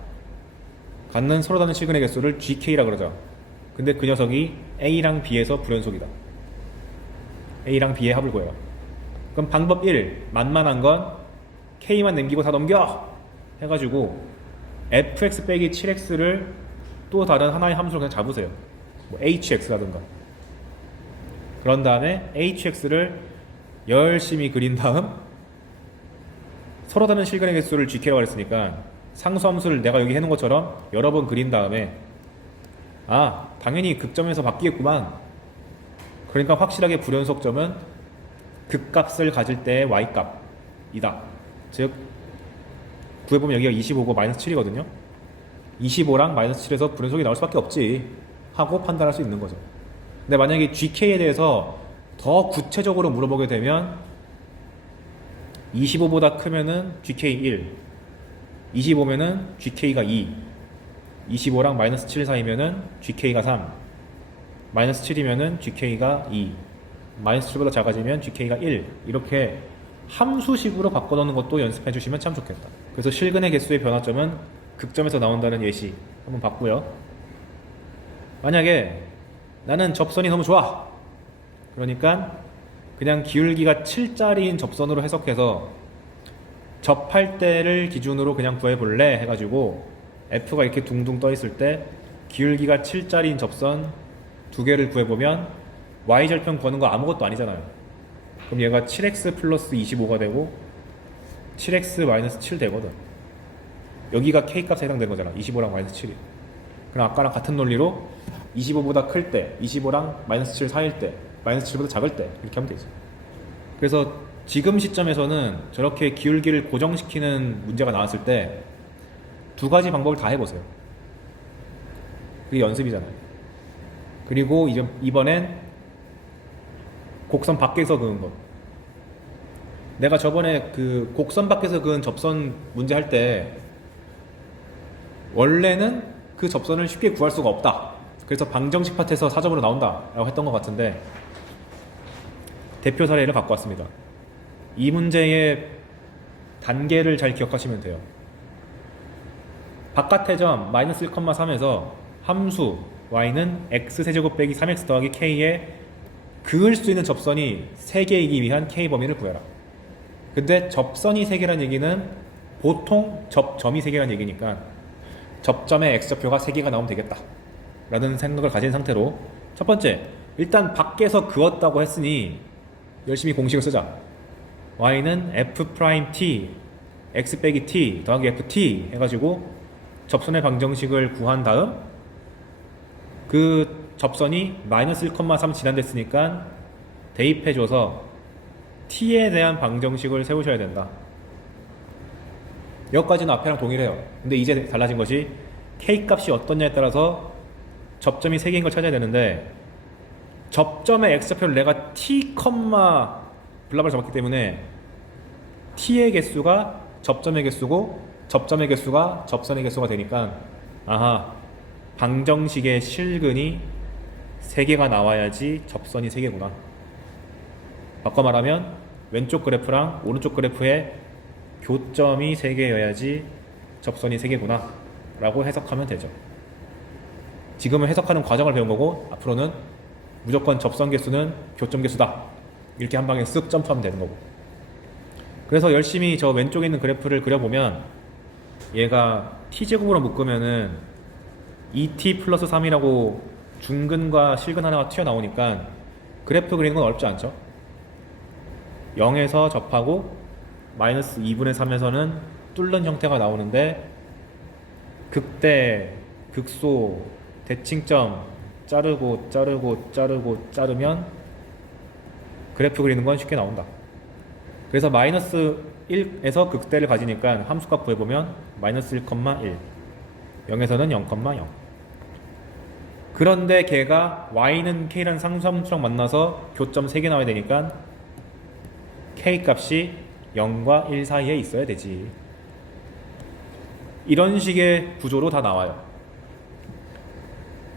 갖는 서로 다른 실근의 개수를 gk라 그러죠. 근데 그 녀석이 a랑 b에서 불연속이다. a랑 b의 합을 구해요. 그럼 방법 1 만만한 건 k만 남기고 다 넘겨 해가지고 fx 빼기 7x를 또 다른 하나의 함수로 그냥 잡으세요. 뭐 hx라든가. 그런 다음에 hx를 열심히 그린 다음 서로 다른 실근의 개수를 gk라고 했으니까 상수함수를 내가 여기 해놓은 것처럼 여러 번 그린 다음에 아 당연히 극점에서 바뀌겠구만. 그러니까 확실하게 불연속점은 극값을 가질 때의 y값이다. 즉 구해보면 여기가 25고 마이너스 7이거든요 25랑 마이너스 7에서 불연속이 나올 수밖에 없지 하고 판단할 수 있는 거죠. 근데 만약에 gk에 대해서 더 구체적으로 물어보게 되면 25보다 크면은 gk 1 25면은 gk가 2 25랑 마이너스 7 사이면은 gk가 3 마이너스 7이면은 gk가 2 마이너스 7보다 작아지면 gk가 1 이렇게 함수식으로 바꿔놓는 것도 연습해 주시면 참 좋겠다. 그래서 실근의 개수의 변화점은 극점에서 나온다는 예시 한번 봤고요. 만약에 나는 접선이 너무 좋아 그러니까 그냥 기울기가 7짜리인 접선으로 해석해서 접할 때를 기준으로 그냥 구해볼래 해가지고 F가 이렇게 둥둥 떠있을 때 기울기가 7짜리인 접선 두 개를 구해보면 Y절편 구하는 거 아무것도 아니잖아요. 그럼 얘가 7x 플러스 25가 되고 7x 마이너스 7 되거든. 여기가 K값에 해당되는 거잖아. 25랑 마이너스 7이. 그럼 아까랑 같은 논리로 25보다 클 때, 25랑 마이너스 7 사이일 때, 마이너스 7보다 작을 때 이렇게 하면 되지. 그래서 지금 시점에서는 저렇게 기울기를 고정시키는 문제가 나왔을 때 두 가지 방법을 다 해보세요. 그게 연습이잖아요. 그리고 이번엔 곡선 밖에서 그은 거. 내가 저번에 그 곡선 밖에서 그은 접선 문제 할 때 원래는 그 접선을 쉽게 구할 수가 없다. 그래서 방정식 파트에서 4점으로 나온다 라고 했던 것 같은데 대표 사례를 갖고 왔습니다. 이 문제의 단계를 잘 기억하시면 돼요. 바깥의 점 마이너스 1,3에서 함수 y는 x세제곱 빼기 3x 더하기 k에 그을 수 있는 접선이 3개이기 위한 k 범위를 구해라. 근데 접선이 3개란 얘기는 보통 접점이 3개란 얘기니까 접점의 x좌표가 3개가 나오면 되겠다 라는 생각을 가진 상태로 첫 번째, 일단 밖에서 그었다고 했으니 열심히 공식을 쓰자. y는 f'(t) x 빼기 t 더하기 ft 해가지고 접선의 방정식을 구한 다음 그 접선이 마이너스 1,3 지난됐으니까 대입해줘서 t에 대한 방정식을 세우셔야 된다. 여기까지는 앞에랑 동일해요. 근데 이제 달라진 것이 k값이 어떻냐에 따라서 접점이 3개인 걸 찾아야 되는데 접점의 x좌표를 내가 t, 블라블 잡았기 때문에 t의 개수가 접점의 개수고 접점의 개수가 접선의 개수가 되니까 아하 방정식의 실근이 3개가 나와야지 접선이 3개구나. 바꿔 말하면 왼쪽 그래프랑 오른쪽 그래프의 교점이 3개여야지 접선이 3개구나 라고 해석하면 되죠. 지금은 해석하는 과정을 배운 거고 앞으로는 무조건 접선 개수는 교점 개수다 이렇게 한 방에 쓱 점프하면 되는 거고. 그래서 열심히 저 왼쪽에 있는 그래프를 그려보면 얘가 t제곱으로 묶으면은 2t 플러스 3이라고 중근과 실근 하나가 튀어나오니까 그래프 그리는 건 어렵지 않죠. 0에서 접하고 마이너스 2분의 3에서는 뚫는 형태가 나오는데 극대, 극소, 대칭점 자르고 자르고 자르고 자르면 그래프 그리는 건 쉽게 나온다. 그래서 마이너스 1에서 극대를 가지니까 함수값 구해보면 마이너스 1,1, 0에서는 0,0. 그런데 걔가 y는 k라는 상수함수랑 만나서 교점 3개 나와야 되니까 k 값이 0과 1 사이에 있어야 되지. 이런 식의 구조로 다 나와요.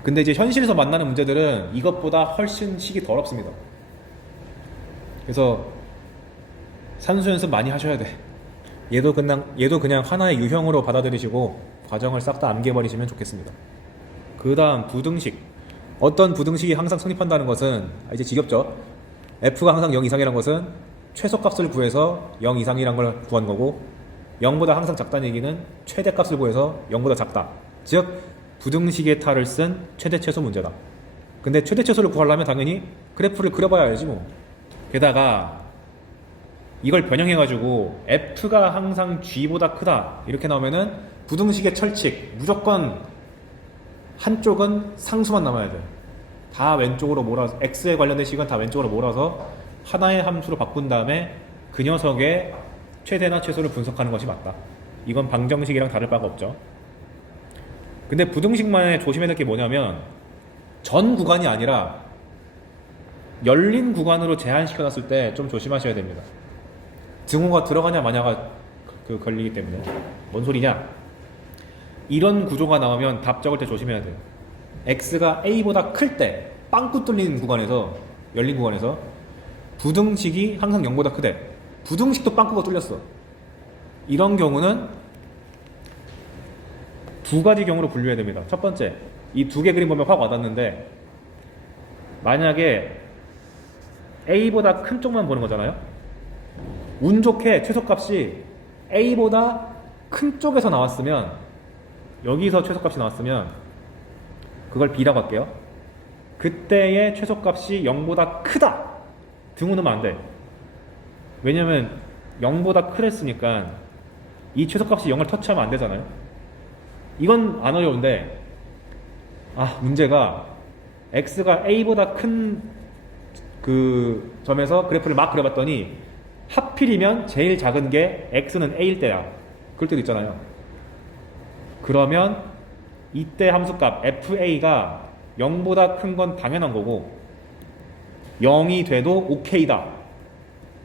근데 이제 현실에서 만나는 문제들은 이것보다 훨씬 식이 더 어렵습니다. 그래서 산수 연습 많이 하셔야 돼. 얘도 그냥 하나의 유형으로 받아들이시고 과정을 싹 다 암기해버리시면 좋겠습니다. 그 다음 부등식. 어떤 부등식이 항상 성립한다는 것은 이제 지겹죠. f가 항상 0 이상이라는 것은 최소값을 구해서 0 이상이란 걸 구한 거고 0보다 항상 작다는 얘기는 최대값을 구해서 0보다 작다. 즉 부등식의 탈을 쓴 최대 최소 문제다. 근데 최대 최소를 구하려면 당연히 그래프를 그려봐야 알지 뭐. 게다가 이걸 변형해가지고 f가 항상 g보다 크다 이렇게 나오면은 부등식의 철칙 무조건 한쪽은 상수만 남아야 돼. 다 왼쪽으로 몰아서 x에 관련된 식은 다 왼쪽으로 몰아서 하나의 함수로 바꾼 다음에 그 녀석의 최대나 최소를 분석하는 것이 맞다. 이건 방정식이랑 다를 바가 없죠. 근데 부등식만에 조심해야 될 게 뭐냐면 전 구간이 아니라 열린 구간으로 제한시켜놨을 때 좀 조심하셔야 됩니다. 증오가 들어가냐 마냐가 걸리기 때문에. 뭔 소리냐? 이런 구조가 나오면 답 적을 때 조심해야 돼요. x가 a보다 클 때 빵꾸 뚫린 구간에서 열린 구간에서 부등식이 항상 0보다 크대. 부등식도 빵꾸가 뚫렸어. 이런 경우는 두 가지 경우로 분류해야 됩니다. 첫 번째, 이 두 개 그림 보면 확 와닿는데 만약에 a보다 큰 쪽만 보는 거잖아요. 운 좋게 최소값이 a보다 큰 쪽에서 나왔으면 여기서 최소값이 나왔으면 그걸 b라고 할게요. 그때의 최소값이 0보다 크다 등호 넣으면 안 돼. 왜냐면 0보다 크랬으니까 이 최소값이 0을 터치하면 안 되잖아요. 이건 안 어려운데 문제가 x가 a보다 큰 그 점에서 그래프를 막 그려봤더니 하필이면 제일 작은 게 x는 a일 때야. 그럴 때도 있잖아요. 그러면 이때 함수값 fa가 0보다 큰 건 당연한 거고 0이 돼도 오케이다.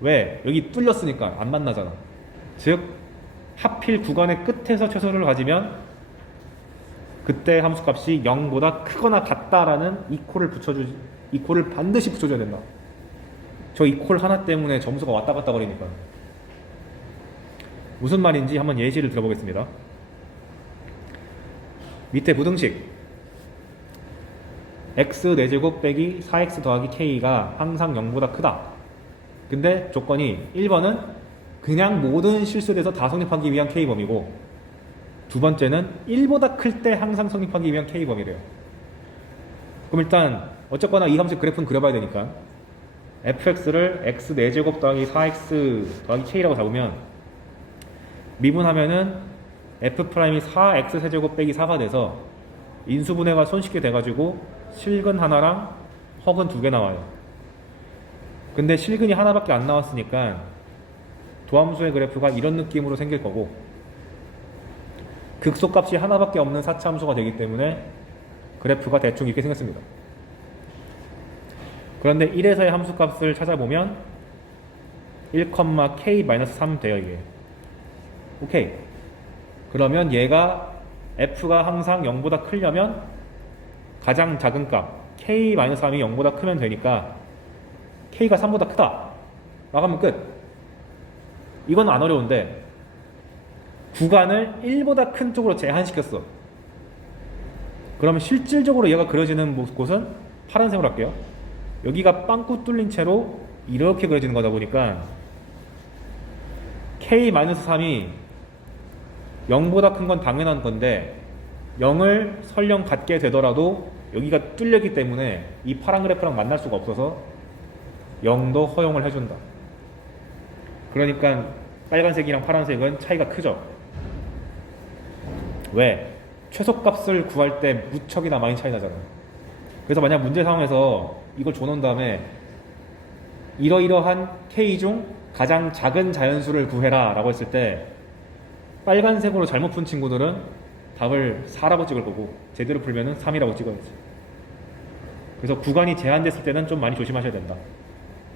왜? 여기 뚫렸으니까 안 만나잖아. 즉 하필 구간의 끝에서 최소를 가지면 그때 함수값이 0보다 크거나 같다라는 이퀄을 반드시 붙여줘야 된다. 저 이퀄 하나 때문에 점수가 왔다 갔다 거리니까. 무슨 말인지 한번 예시를 들어보겠습니다. 밑에 부등식 x 4제곱 빼기 4x 더하기 k가 항상 0보다 크다. 근데 조건이 1번은 그냥 모든 실수에서 다 성립하기 위한 k범위고 두 번째는 1보다 클 때 항상 성립하기 위한 k범위래요. 그럼 일단 어쨌거나 이 함수 그래프는 그려봐야 되니까 fx를 x 4제곱 더하기 4x 더하기 k라고 잡으면 미분하면은 f'이 4x 세제곱 빼기 4가 돼서 인수분해가 손쉽게 돼가지고 실근 하나랑 허근 2개 나와요. 근데 실근이 하나밖에 안 나왔으니까 도함수의 그래프가 이런 느낌으로 생길 거고 극소값이 하나밖에 없는 사차함수가 되기 때문에 그래프가 대충 이렇게 생겼습니다. 그런데 1에서의 함수값을 찾아보면 1,k-3 돼요. 이게 오케이. 그러면 얘가 f가 항상 0보다 크려면 가장 작은 값 k-3이 0보다 크면 되니까 k가 3보다 크다 라고 하면 끝. 이건 안 어려운데 구간을 1보다 큰 쪽으로 제한시켰어. 그러면 실질적으로 얘가 그려지는 곳은 파란색으로 할게요. 여기가 빵꾸 뚫린 채로 이렇게 그려지는 거다 보니까 k-3이 0보다 큰 건 당연한 건데 0을 설령 갖게 되더라도 여기가 뚫렸기 때문에 이 파란 그래프랑 만날 수가 없어서 0도 허용을 해준다. 그러니까 빨간색이랑 파란색은 차이가 크죠. 왜? 최소값을 구할 때 무척이나 많이 차이 나잖아요. 그래서 만약 문제 상황에서 이걸 줘놓은 다음에 이러이러한 K 중 가장 작은 자연수를 구해라 라고 했을 때 빨간색으로 잘못 푼 친구들은 답을 4라고 찍을 거고 제대로 풀면은 3이라고 찍어야지. 그래서 구간이 제한됐을 때는 좀 많이 조심하셔야 된다.